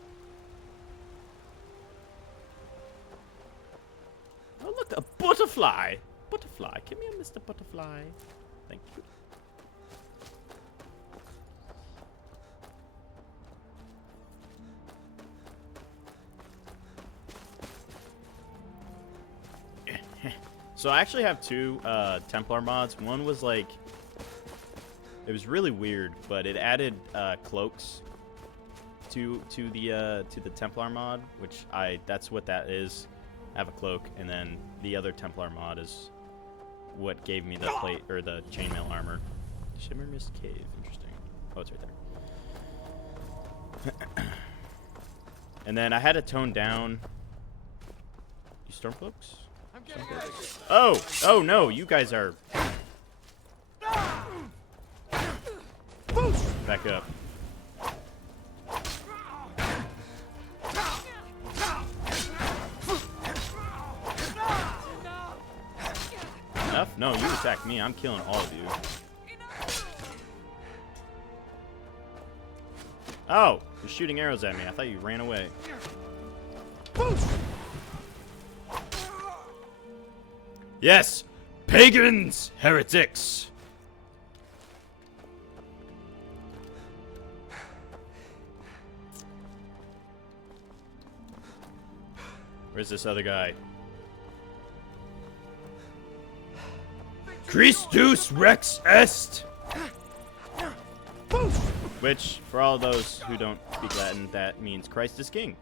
Oh, look, a butterfly. Butterfly. Come here, Mr. Butterfly. Thank you. So I actually have 2 Templar mods. One was like... It was really weird, but it added cloaks to the Templar mod, which that's what that is. I have a cloak, and then the other Templar mod is what gave me the plate or the chainmail armor. Shimmer Mist Cave, interesting. Oh, it's right And then I had to tone down... You Stormcloaks? Oh! Oh no, you guys are... Back up. Enough? No, you attack me. I'm killing all of you. Oh! You're shooting arrows at me. I thought you ran away. Yes! Pagans! Heretics! Where's this other guy? Christus Rex Est! Which, for all those who don't speak Latin, that means Christ is King.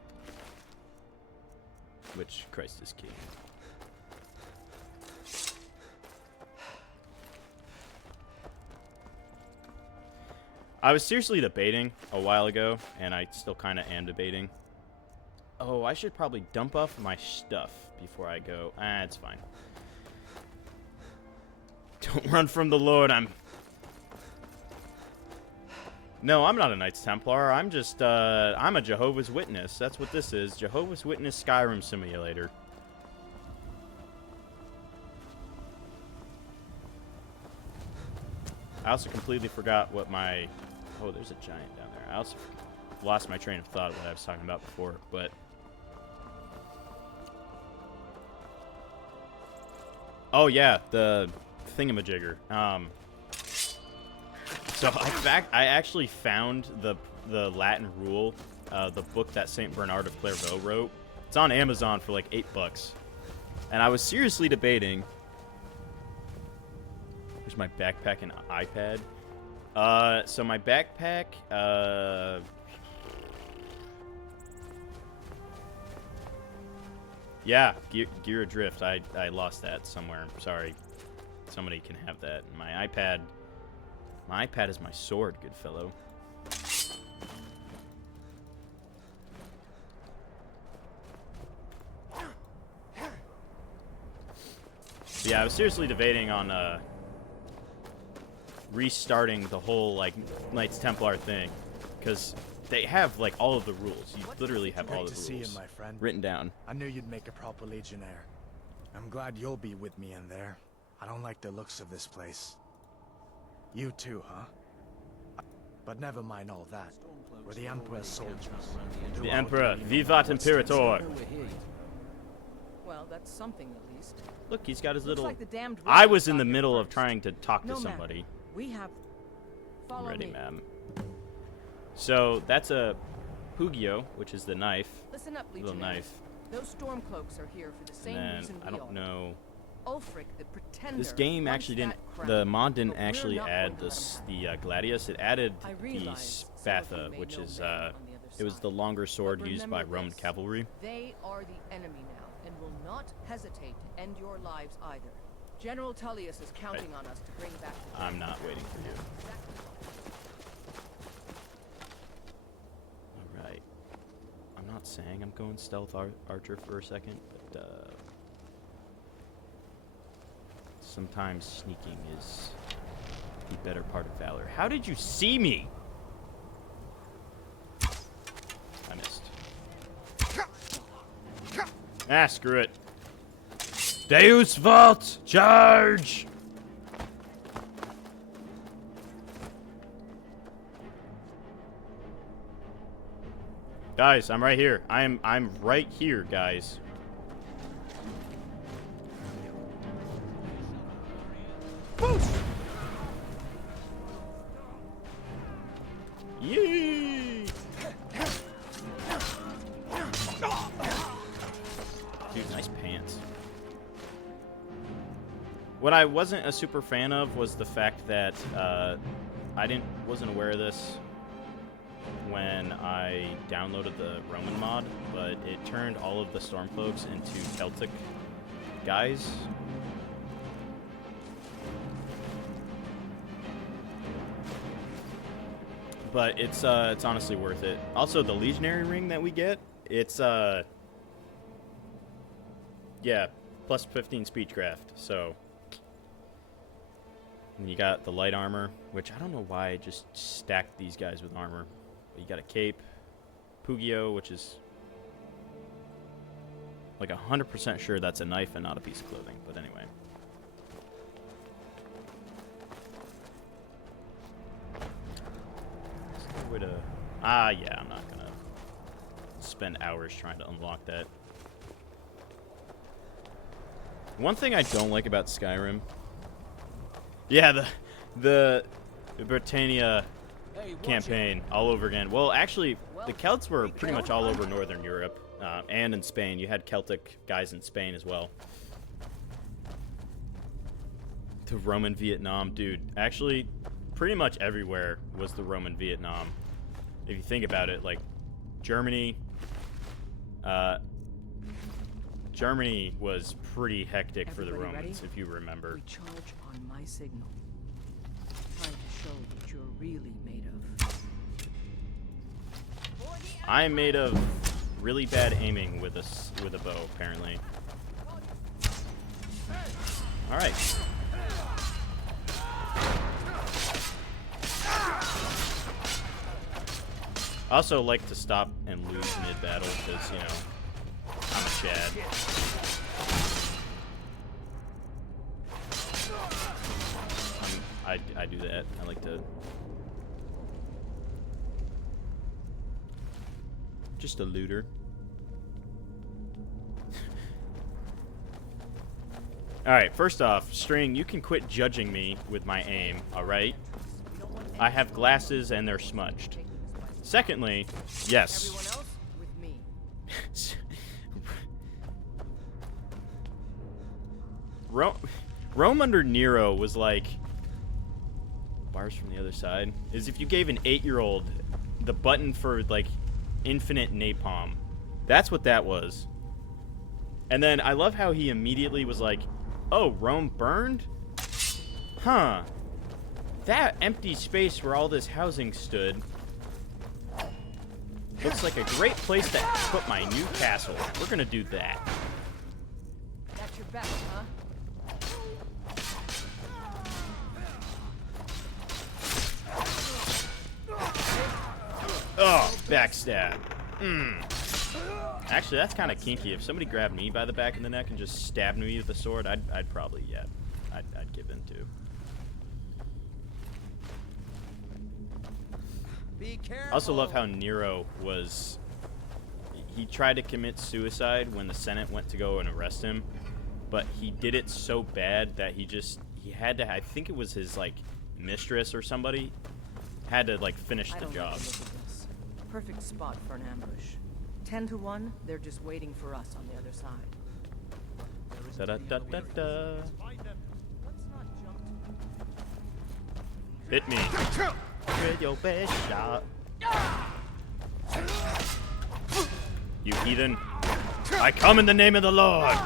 Which, Christ is King. I was seriously debating a while ago, and I still kind of am debating. Oh, I should probably dump off my stuff before I go. Ah, it's fine. Don't run from the Lord, No, I'm not a Knights Templar. I'm just, I'm a Jehovah's Witness. That's what this is. Jehovah's Witness Skyrim Simulator. I also completely forgot what my... Oh, there's a giant down there. I also lost my train of thought of what I was talking about before, but... Oh, yeah, the thingamajigger. So I actually found the Latin rule, the book that Saint Bernard of Clairvaux wrote. It's on Amazon for like $8, and I was seriously debating. Here's my backpack and iPad. So my backpack, yeah, gear adrift. I lost that somewhere. Sorry, somebody can have that. My iPad is my sword, good fellow. Yeah, I was seriously debating on restarting the whole like Knights Templar thing, because they have like all of the rules. You literally have all the rules see you, my friend. written down. I knew you'd make a proper legionnaire. I'm glad you'll be with me in there. I don't like the looks of this place. You too, huh? But never mind all that. We're the Emperor's soldiers. The Emperor, Vivat Imperator. Well, that's something at least. Look, he's got his little... Like the damned I was in the middle of trying to talk to somebody. We have... I'm ready, ma'am. So, that's a Pugio, which is the knife. Listen up, little knife. Those Stormcloaks are here for the same reason we I don't know... Ulfric, the pretender, this game actually didn't... The mod didn't actually add this, the Gladius. It added the Spatha, which is... it was the longer sword used by Roman cavalry. They are the enemy now, and will not hesitate to end your lives either. General Tullius is counting on us to bring back the... I'm not waiting for you. Alright. I'm not saying I'm going stealth archer for a second, but sometimes sneaking is the better part of valor. How did you see me? I missed. Ah, screw it. Deus Vult! Charge! Guys, I'm right here. I'm right here, guys. Yee! Dude, nice pants. What I wasn't a super fan of was the fact that I wasn't aware of this when I downloaded the Roman mod, but it turned all of the Stormcloaks into Celtic guys. But it's honestly worth it. Also, the Legionary ring that we get, it's yeah, plus 15 speechcraft. So, and you got the light armor, which I don't know why I just stacked these guys with armor. But you got a cape, Pugio, which is like 100% sure that's a knife and not a piece of clothing. But anyway. Way to... yeah, I'm not gonna spend hours trying to unlock that. One thing I don't like about Skyrim... Yeah, the Britannia campaign all over again. Well, actually, the Celts were pretty much all over Northern Europe, and in Spain. You had Celtic guys in Spain as well. The Roman Vietnam, dude. Actually... pretty much everywhere was the Roman Vietnam. If you think about it, like Germany was pretty hectic for the Romans, if you remember. We charge on my signal. Trying to show what you're really made of. I am made of really bad aiming with a bow, apparently. All right. I also like to stop and lose mid-battle because, you know, I'm a Chad. I do that. I like to... Just a looter. Alright, first off, String, you can quit judging me with my aim, alright? I have glasses and they're smudged. Secondly, yes. Everyone else with me. Rome under Nero was like... Bars from the other side. Is if you gave an 8-year-old the button for, like, infinite napalm. That's what that was. And then I love how he immediately was like, oh, Rome burned? Huh. That empty space where all this housing stood looks like a great place to put my new castle. We're gonna do that. That's your best, huh? Oh, backstab. Actually, that's kind of kinky. If somebody grabbed me by the back of the neck and just stabbed me with a sword, I'd probably, yeah, I'd give in too. I also love how Nero was... He tried to commit suicide when the Senate went to go and arrest him, but he did it so bad that he had to... I think it was his, like, mistress or somebody had to, like, finish the job. Perfect spot for an ambush. 10 to 1, they're just waiting for us on the other side. Da-da-da-da-da. Hit me. With your best shot. You heathen. I come in the name of the Lord.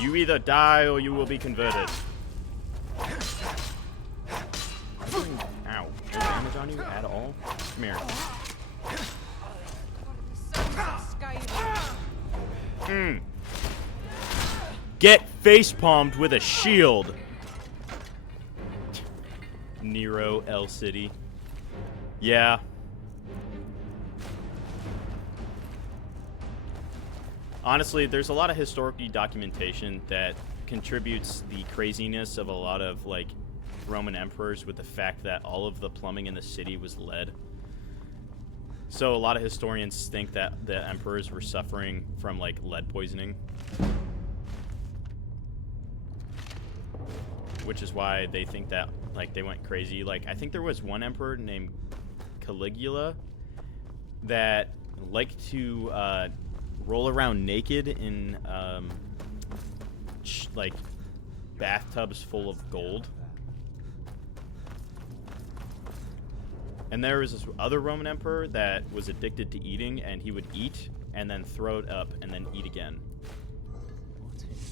You either die or you will be converted. Ow. No damage on you at all? Come here. Get face-palmed with a shield. Nero, L City. Yeah. Honestly, there's a lot of historical documentation that contributes the craziness of a lot of, like, Roman emperors with the fact that all of the plumbing in the city was lead. So a lot of historians think that the emperors were suffering from, like, lead poisoning. Which is why they think that, like, they went crazy. Like, I think there was one emperor named Caligula that liked to roll around naked in, like, bathtubs full of gold. And there was this other Roman emperor that was addicted to eating, and he would eat and then throw it up and then eat again.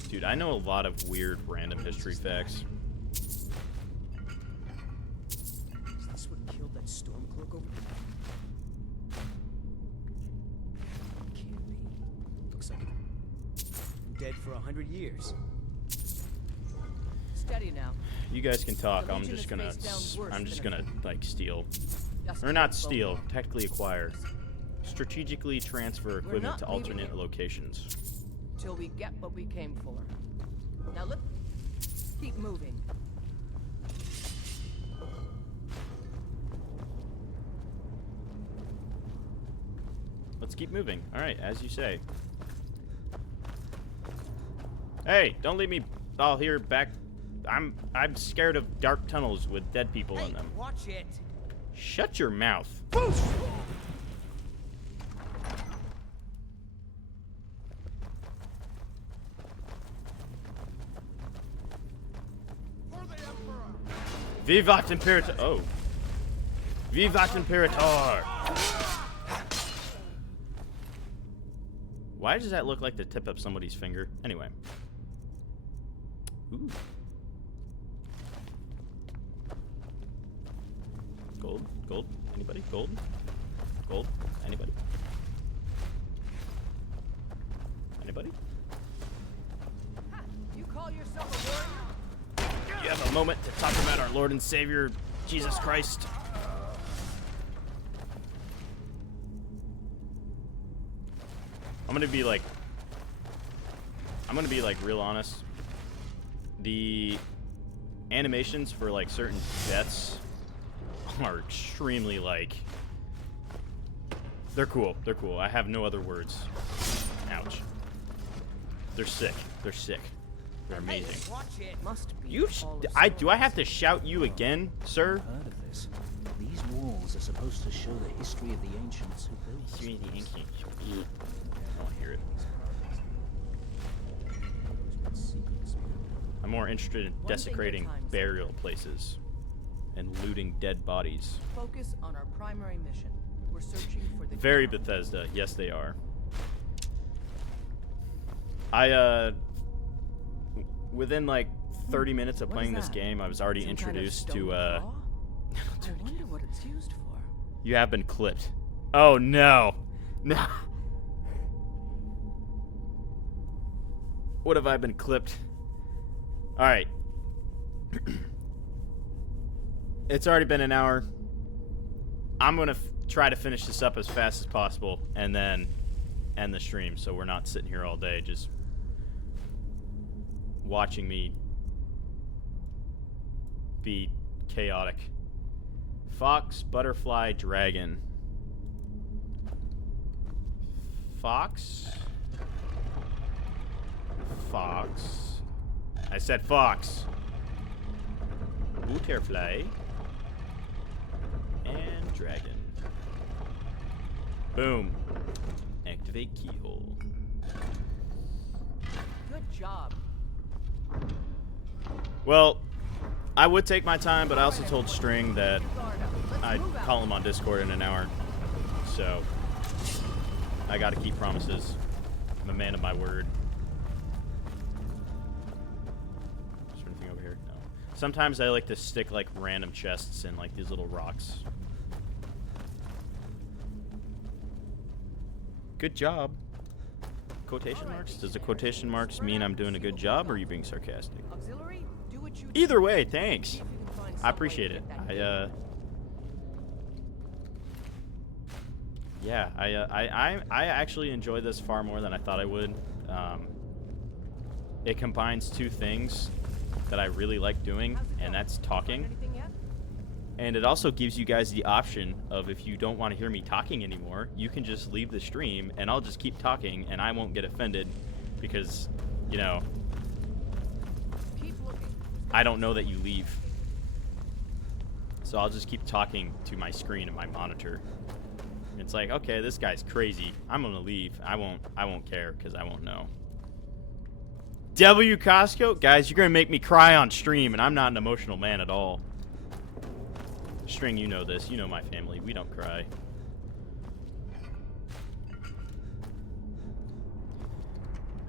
Dude, I know a lot of weird random history facts. Is this what killed that storm? dead for 100 years. Steady now. You guys can talk. The I'm Legion just is gonna face down worse I'm just than a- gonna like steal. Just Or not keep steal, going. technically acquire. Strategically transfer equipment not to leaving alternate here. locations. Till we get what we came for. Now let's keep moving. Let's keep moving. Alright, as you say. Hey, don't leave me all here back. I'm scared of dark tunnels with dead people in them. Watch it. Shut your mouth. Vivat Imperator. Oh. Vivat Imperator. Why does that look like the tip of somebody's finger? Anyway. Ooh. Gold? Gold? Anybody? Gold? Gold? Anybody? Anybody? You call yourself a warrior? You have a moment to talk about our Lord and Savior, Jesus Christ. I'm gonna be like real honest. The animations for like certain deaths are extremely like, they're cool. They're cool. I have no other words. Ouch. They're sick. They're sick. They're amazing. Watch it. Must be You, do I have to shout you again, sir? Heard of this? These walls are supposed to show the history of the ancients who built this History of the place. ancients. I don't hear it. I'm more interested in desecrating burial places and looting dead bodies. Focus on our primary mission. We're searching for the Very Bethesda. Yes, they are. Within like 30 minutes of What playing is this that? game, I was already Some kind of introduced stone to, claw? I wonder what it's used for. You have been clipped. Oh, no. No. What have I been clipped? Alright. It's already been an hour. I'm gonna try to finish this up as fast as possible and then end the stream so we're not sitting here all day just watching me be chaotic. Fox, butterfly, dragon. Fox? Fox. I said fox. Butterfly. And dragon. Boom. Activate keyhole. Good job. Well, I would take my time, but I also told String that I'd call him on Discord in an hour. So, I gotta keep promises. I'm a man of my word. Is there anything over here? No. Sometimes I like to stick like random chests in like these little rocks. Good job. Quotation marks? Does the quotation marks mean I'm doing a good job, or are you being sarcastic? Auxiliary, do what you Either way, thanks. I appreciate it. Yeah, I actually enjoy this far more than I thought I would. It combines two things that I really like doing, and that's talking. And it also gives you guys the option of, if you don't want to hear me talking anymore, you can just leave the stream and I'll just keep talking and I won't get offended because, you know, I don't know that you leave. So I'll just keep talking to my screen and my monitor. It's like, okay, this guy's crazy. I'm gonna leave. I won't care because I won't know. W Costco? Guys, you're gonna make me cry on stream, and I'm not an emotional man at all. String, you know this. You know my family. We don't cry.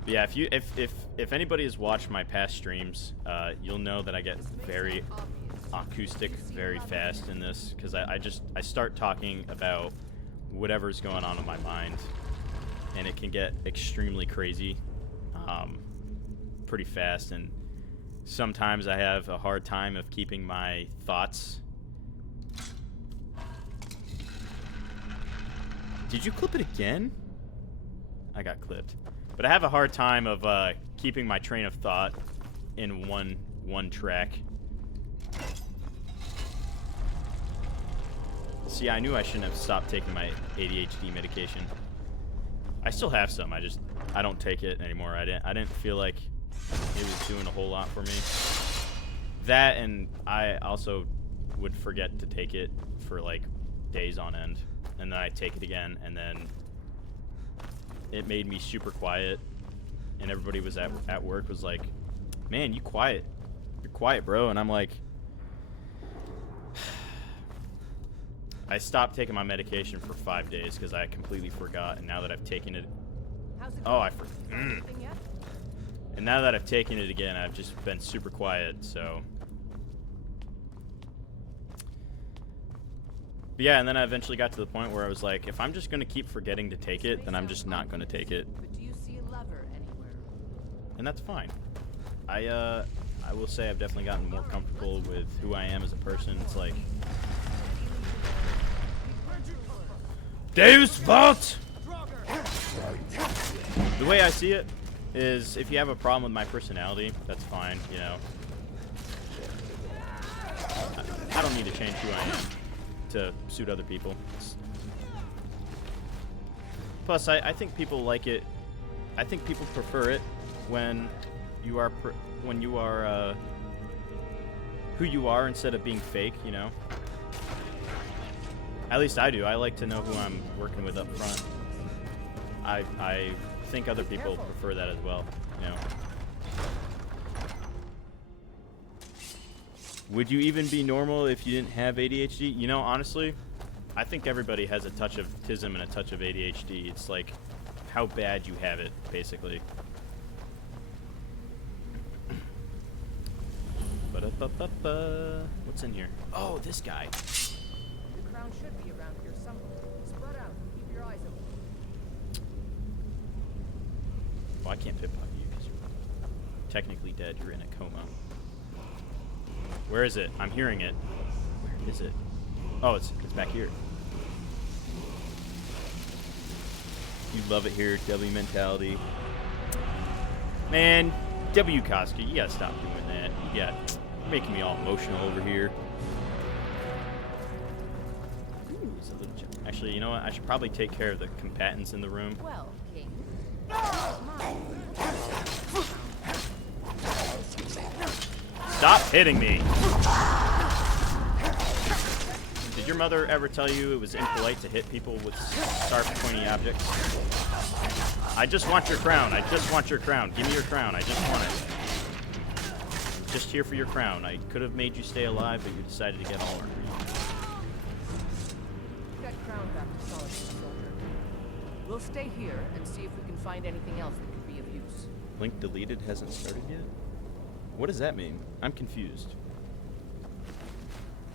But yeah, if anybody has watched my past streams, you'll know that I get very acoustic very fast in this because I start talking about whatever's going on in my mind, and it can get extremely crazy. pretty fast, and sometimes I have a hard time of keeping my thoughts. Did you clip it again? I got clipped. But I have a hard time of keeping my train of thought in one track. See, I knew I shouldn't have stopped taking my ADHD medication. I still have some. I don't take it anymore. I didn't feel like it was doing a whole lot for me. That, and I also would forget to take it for like days on end, and then I take it again, and then it made me super quiet, and everybody was at work was like, "Man, you're quiet, bro," and I'm like, I stopped taking my medication for 5 days because I completely forgot, and now that I've taken it, and now that I've taken it again, I've just been super quiet. So, but yeah, and then I eventually got to the point where I was like, if I'm just gonna keep forgetting to take it, then I'm just not gonna take it. But do you see a lever anywhere? And that's fine. I will say I've definitely gotten more comfortable with who I am as a person. It's like, Deus Vult! The way I see it is, if you have a problem with my personality, that's fine, you know. I don't need to change who I am to suit other people. Plus, I think people like it. I think people prefer it when you are who you are instead of being fake, you know. At least I do. I like to know who I'm working with up front. I think other people prefer that as well, you know. Would you even be normal if you didn't have ADHD? You know, honestly, I think everybody has a touch of autism and a touch of ADHD. It's like how bad you have it, basically. Ba-da-ba-ba-ba. What's in here? Oh, this guy. The crown should be around here somewhere. Spread out. Keep your eyes open. Oh, I can't pit-pot you because you're technically dead. You're in a coma. Where is it? I'm hearing it. Where is it? Oh, it's back here. You love it here, W mentality. Man, W Koski, you gotta stop doing that. You got making me all emotional over here. Ooh, it's a little actually, you know what? I should probably take care of the combatants in the room. Well, King. Stop hitting me! Did your mother ever tell you it was impolite to hit people with sharp, pointy objects? I just want your crown. I just want your crown. Give me your crown. I just want it. I'm just here for your crown. I could have made you stay alive, but you decided to get armor. That crown back to Solitude, soldier. We'll stay here and see if we can find anything else that could be of use. Link deleted hasn't started yet? What does that mean? I'm confused.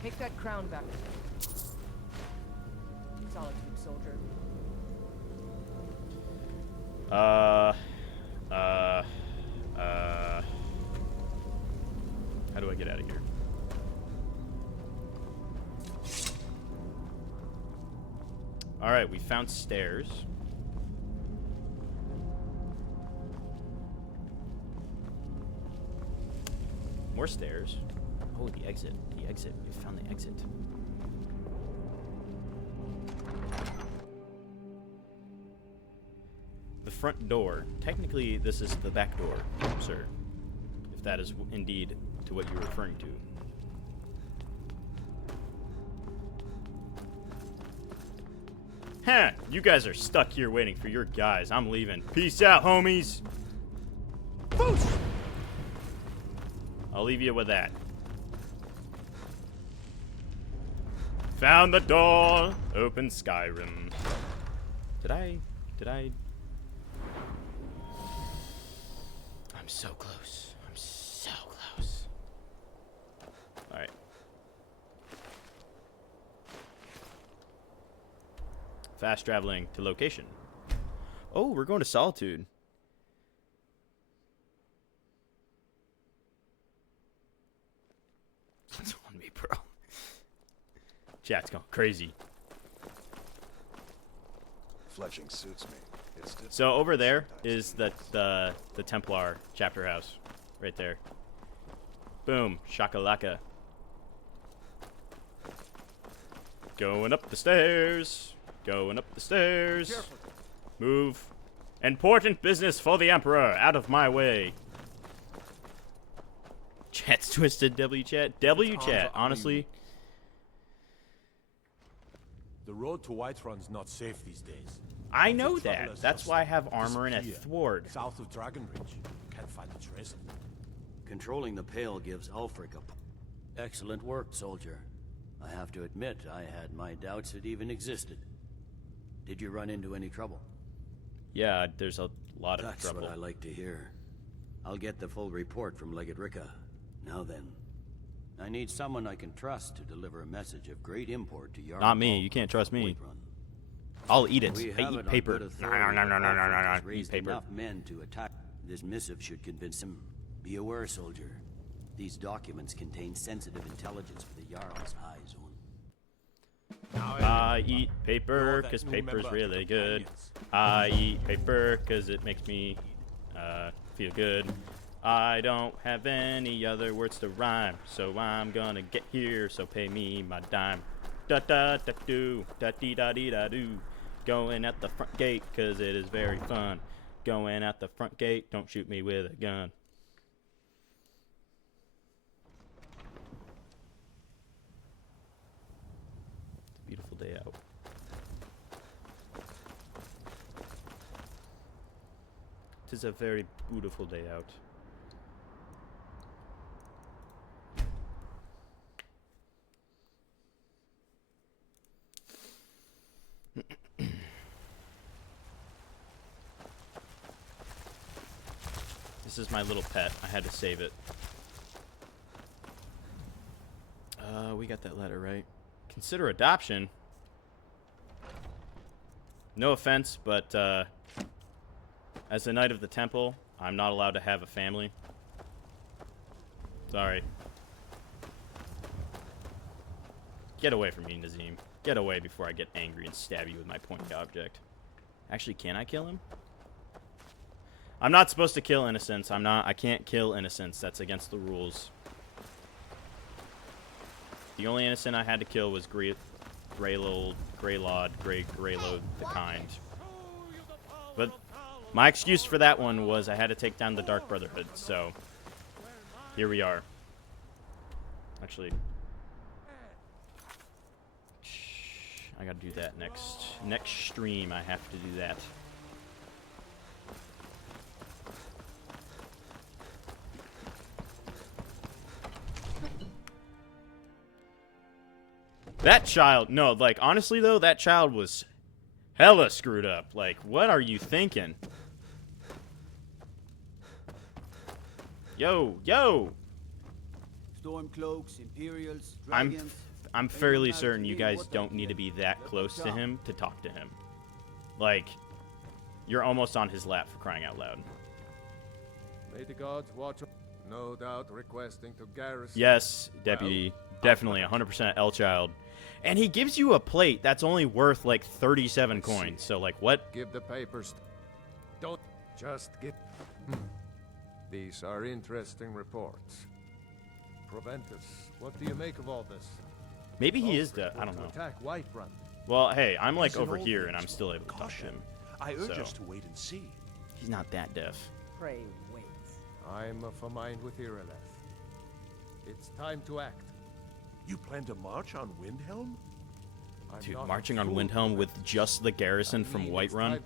Take that crown back. Solitude, soldier. How do I get out of here? Alright, we found stairs. More stairs. Oh, the exit. The exit. We found the exit. The front door. Technically, this is the back door, sir. If that is indeed to what you're referring to. Huh, you guys are stuck here waiting for your guys. I'm leaving. Peace out, homies. Boosh! I'll leave you with that. Found the door. Open Skyrim. Did I? I'm so close. I'm so close. Alright. Fast traveling to location. Oh, we're going to Solitude. It's on me, bro. Chat's going crazy. Fletching suits me. So over there is the Templar chapter house, right there. Boom, shakalaka. Going up the stairs. Going up the stairs. Move. Important business for the Emperor. Out of my way. Chat's twisted. W chat. W chat. Honestly. The road to Whiterun's not safe these days. I know that. That's why I have armor and a thwart. South of Dragonbridge. Can't find a trace of them. Controlling the Pale gives Ulfric a... Excellent work, soldier. I have to admit, I had my doubts it even existed. Did you run into any trouble? Yeah, there's a lot of That's trouble. what I like to hear. I'll get the full report from Legate Ricca. Now then, I need someone I can trust to deliver a message of great import to Jarl. Not me. You can't trust me. I'll eat it. We I have eat it on paper. good authority No. that Ulfric has Eat raised paper. enough men to attack. This missive should convince him. Be aware, soldier. These documents contain sensitive intelligence for the Jarl's eye zone. I eat paper because paper's really good. I eat paper because it makes me feel good. I don't have any other words to rhyme, so I'm gonna get here, so pay me my dime. Da da da do, da dee da dee da do. Going at the front gate because it is very fun. Going at the front gate, don't shoot me with a gun. It's a beautiful day out. It is a very beautiful day out. This is my little pet. I had to save it. We got that letter, right? Consider adoption. No offense, but as a knight of the temple, I'm not allowed to have a family. Sorry. Get away from me, Nazim. Get away before I get angry and stab you with my pointy object. Actually, can I kill him? I'm not supposed to kill innocents. I can't kill innocents. That's against the rules. The only innocent I had to kill was Greylod the Kind. But my excuse for that one was I had to take down the Dark Brotherhood, so here we are. Actually, I gotta do that next stream. I have to do that. That child, no, like, honestly, though, that child was hella screwed up. Like, what are you thinking? Yo! Stormcloaks, Imperials, dragons. I'm fairly certain you guys don't need to be that close to him to talk to him. Like, you're almost on his lap for crying out loud. May the gods watch. No doubt requesting to garrison. Yes, Deputy. Definitely 100% L-Child. And he gives you a plate that's only worth like 37 coins. So like what? Give the papers. Don't just get. These are interesting reports. Proventus, what do you make of all this? Maybe he is dead. I don't know. Attack Whiterun. Well, hey, I'm like over here and I'm still able to talk to him. I urge us to wait and see. He's not that deaf. Pray wait. I'm of a mind with Irileth. It's time to act. You plan to march on Windhelm? Dude, marching on Windhelm with just the garrison from Whiterun?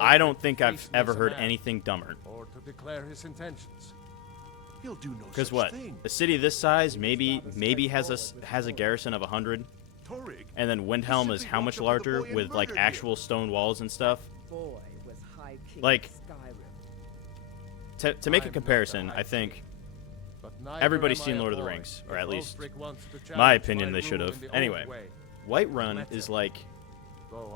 I don't think I've ever heard anything dumber. Or to declare his intentions. He'll do no Because such what? thing. A city this size maybe has a garrison of 100, and then Windhelm is how much larger with like actual stone walls and stuff. Boy, was High King Like, Skyrim. to make a comparison, I think everybody's seen Lord of the Rings, or at least my opinion they should have. Anyway, Whiterun is like,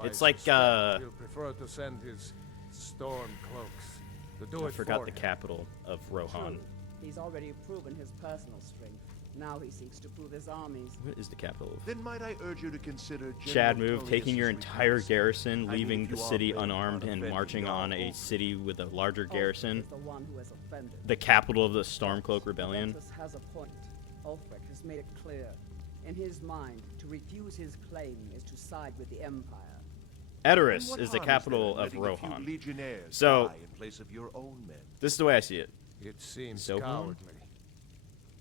it's like He'll prefer to send his storm cloaks to do I it forgot for the him. capital of Rohan. He's already proven his personal strength. Now he seeks to prove his armies. What is the capital of? Then might I urge you to consider Chad General move, taking your Tullius's entire request. garrison, I mean, leaving if the you are city bent on unarmed, and offending marching on a Ulfric, city with a larger garrison. Is the one who has offended. The capital of the Stormcloak Rebellion. Proventus has a point. Ulfric has made it clear. In his mind, to refuse his claim is to side with the Empire. Edoras is the capital of Rohan. So, in place of your own men. this is the way I see it. It seems So cowardly.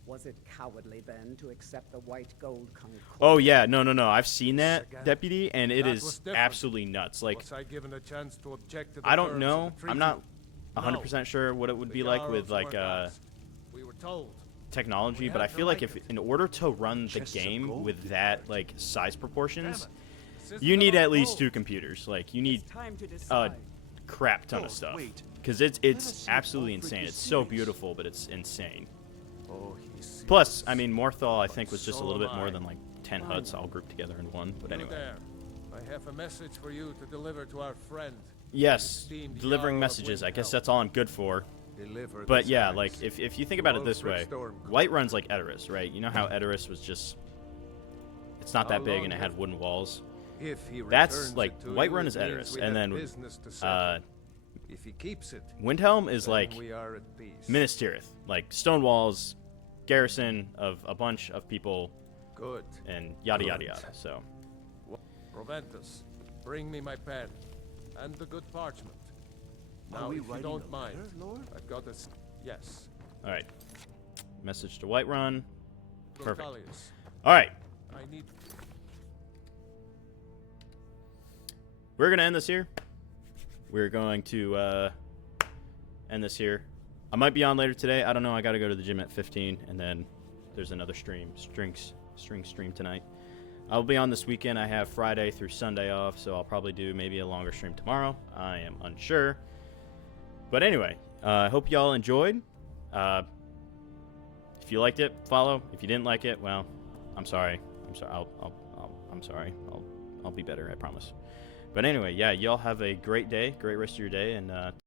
Was it cowardly then to accept the white gold concord? Oh yeah, no. I've seen that, Again. Deputy, and it That is was different. absolutely nuts. Like, Was I given a chance to object to the I don't terms know. of the treaty? I'm not No. 100% sure what it would The be like with Jarls like weren't asked. We were told. technology, We but I had to feel like like if it. in order to run the Chests of game gold with you that like size proportions, System you need of at least gold. 2 computers. Like you need It's time to a decide. crap ton of Lord, stuff. wait. Because Let us it's see absolutely Ulfric insane. is It's so serious. beautiful, but it's insane. Oh, he's Plus, I mean, Morthal I think was just a so little bit am more I. than like 10 huts all grouped together in one. But You anyway. there. I have a message for you to deliver to our friend. Yes, esteemed delivering Jarl of messages. I guess Windhelm. that's all I'm good for. Deliver But this yeah, axe like if you think about it this Ulfric way, Stormcloak. Whiterun's like Edoras, right? You know how Edoras was just it's not How that big long and it had have- wooden walls. If he That's returns like it to Whiterun you, is it means Edoras, we and have then business to settle. If he keeps it, Windhelm is then like we are at peace. Minas Tirith, like stone walls, garrison of a bunch of people, Good. and yada yada Good. yada. So Proventus, bring me my pen and the good parchment. Are Now, we if you writing don't a mind, letter, Lord? I've got a yes. all right, message to Whiterun. Perfect. Tullius, All right, I need. we're gonna end this here. We're going to end this here. I might be on later today. I don't know. I got to go to the gym at 15, and then there's another string stream tonight. I'll be on this weekend. I have Friday through Sunday off, so I'll probably do maybe a longer stream tomorrow. I am unsure. But anyway, I hope y'all enjoyed. If you liked it, follow. If you didn't like it, well, I'm sorry. I'm sorry. I'm sorry. I'll be better. I promise. But anyway, yeah, y'all have a great day, great rest of your day, and